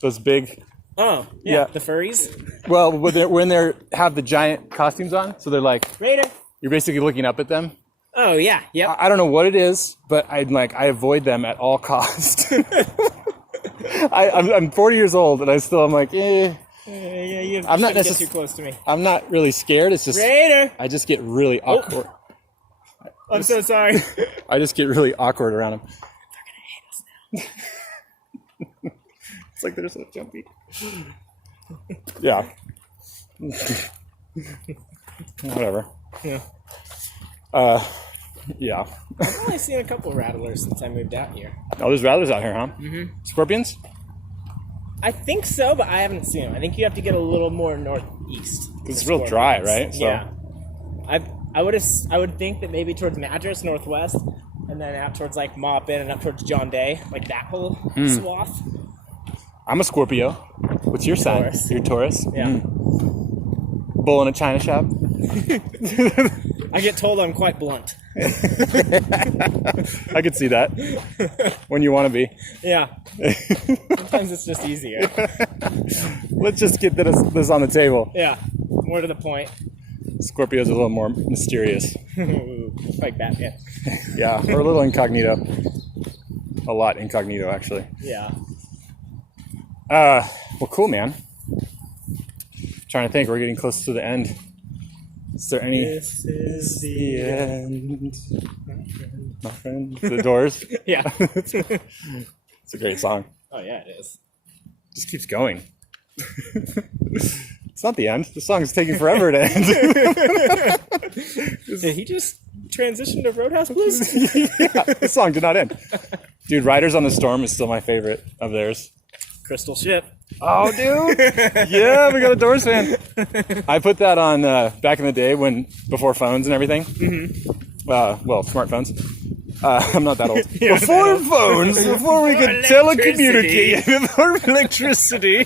Those big... Oh, yeah. The furries? Well, when they have the giant costumes on, so they're like... Raider. You're basically looking up at them. Oh, yeah. Yep. I don't know what it is, but I avoid them at all costs. I'm 40 years old, and I'm like, eh. You I'm not get too close to me. I'm not really scared. It's just Raider. I just get really awkward. I'm so sorry. I just get really awkward around them. They're gonna hate us now. It's like they're so jumpy. Yeah. Whatever. Yeah. Yeah. I've only seen a couple rattlers since I moved out here. Oh, there's rattlers out here, huh? Mm-hmm. Scorpions? I think so, but I haven't seen them. I think you have to get a little more northeast. It's real dry, right? So. Yeah. I would think that maybe towards Madras, northwest, and then out towards like Maupin and up towards John Day, like that whole swath. I'm a Scorpio. What's your sign? Taurus. You're Taurus? Yeah. Bull in a china shop? I get told I'm quite blunt. I could see that. When you want to be. Yeah. Sometimes it's just easier. Let's just get this on the table. Yeah. More to the point. Scorpios are a little more mysterious. Like Batman. Yeah, or a little incognito. A lot incognito, actually. Yeah. Well, cool, man. Trying to think, we're getting close to the end. Is there any... This is the end, my friend. The Doors. Yeah. It's a great song. Oh, yeah, it is. Just keeps going. It's not the end. The song's taking forever to end. Did he just transition to Roadhouse Blues? Yeah, the song did not end. Dude, Riders on the Storm is still my favorite of theirs. Crystal Ship. Oh, dude. Yeah, we got a Doors fan. I put that on back in the day before phones and everything. Mm-hmm. Well, smartphones. I'm not that old. Before phones, before we could telecommunicate, before electricity.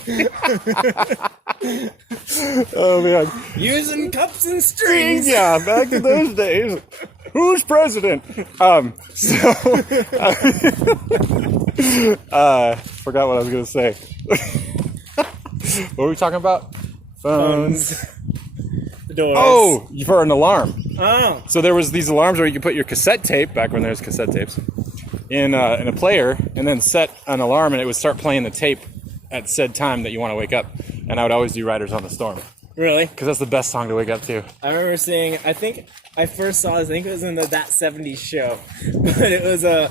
Oh man, Using cups and strings. yeah, back in those days. Who's president? Forgot what I was gonna say. What were we talking about? Phones. The doors. Oh, for an alarm. Oh. So there was these alarms where you could put your cassette tape, back when there was cassette tapes, in a player, and then set an alarm, and it would start playing the tape at said time that you want to wake up. And I would always do Riders on the Storm, Really? because that's the best song to wake up to. I remember seeing, I think I first saw this, I think it was in the That 70s show. But it was a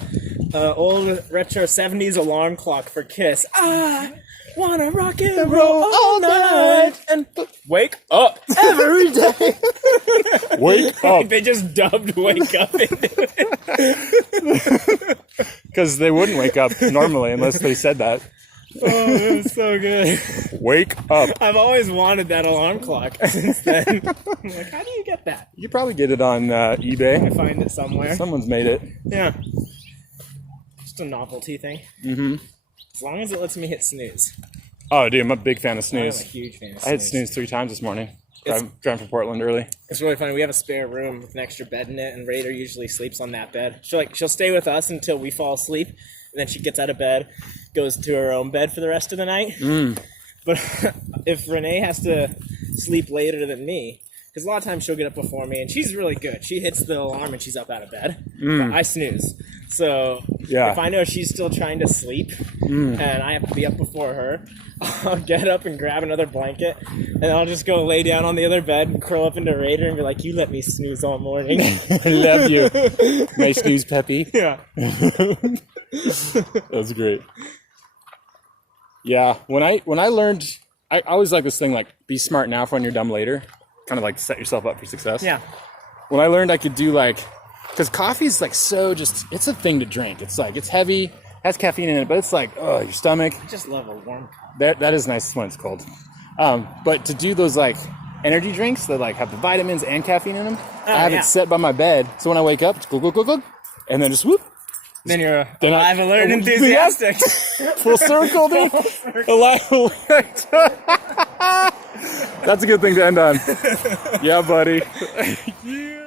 old retro 70s alarm clock for Kiss. I wanna rock and roll all night and wake up every day. Wake up. They just dubbed wake up into it. Because they wouldn't wake up normally unless they said that. Oh, it was so good. Wake up. I've always wanted that alarm clock since then. I'm like, how do you get that? You probably get it on eBay. Find it somewhere. Someone's made it. Yeah. Just a novelty thing. Mm-hmm. As long as it lets me hit snooze. Oh, dude, I'm a big fan of I'm a snooze. huge fan of I hit snooze. snooze 3 times this morning. It's- Driving from Portland early. It's really funny. We have a spare room with an extra bed in it, and Raider usually sleeps on that bed. She'll stay with us until we fall asleep, and then she gets out of bed, goes to her own bed for the rest of the night. But if Renee has to sleep later than me, because a lot of times she'll get up before me, and she's really good. She hits the alarm and she's up out of bed. But I snooze. So Yeah. if I know she's still trying to sleep and I have to be up before her, I'll get up and grab another blanket, and I'll just go lay down on the other bed and curl up into Raider and be like, you let me snooze all morning. I love you. My snooze puppy. Yeah. That's great. Yeah, when I learned, I always like this thing, like, be smart now for when you're dumb later. Kind of like set yourself up for success. Yeah. When I learned I could do, like, because coffee's like so just, it's a thing to drink. It's like, it's heavy, has caffeine in it, but it's like, oh, your stomach. I just love a warm coffee. That is nice when it's cold. But to do those like energy drinks that like have the vitamins and caffeine in them, I have it set by my bed. So when I wake up, it's glug, and then just whoop. Then you're Then alive, alert, and enthusiastic. Full circle, dude. Alive, alert. That's a good thing to end on. Yeah, buddy. Yeah.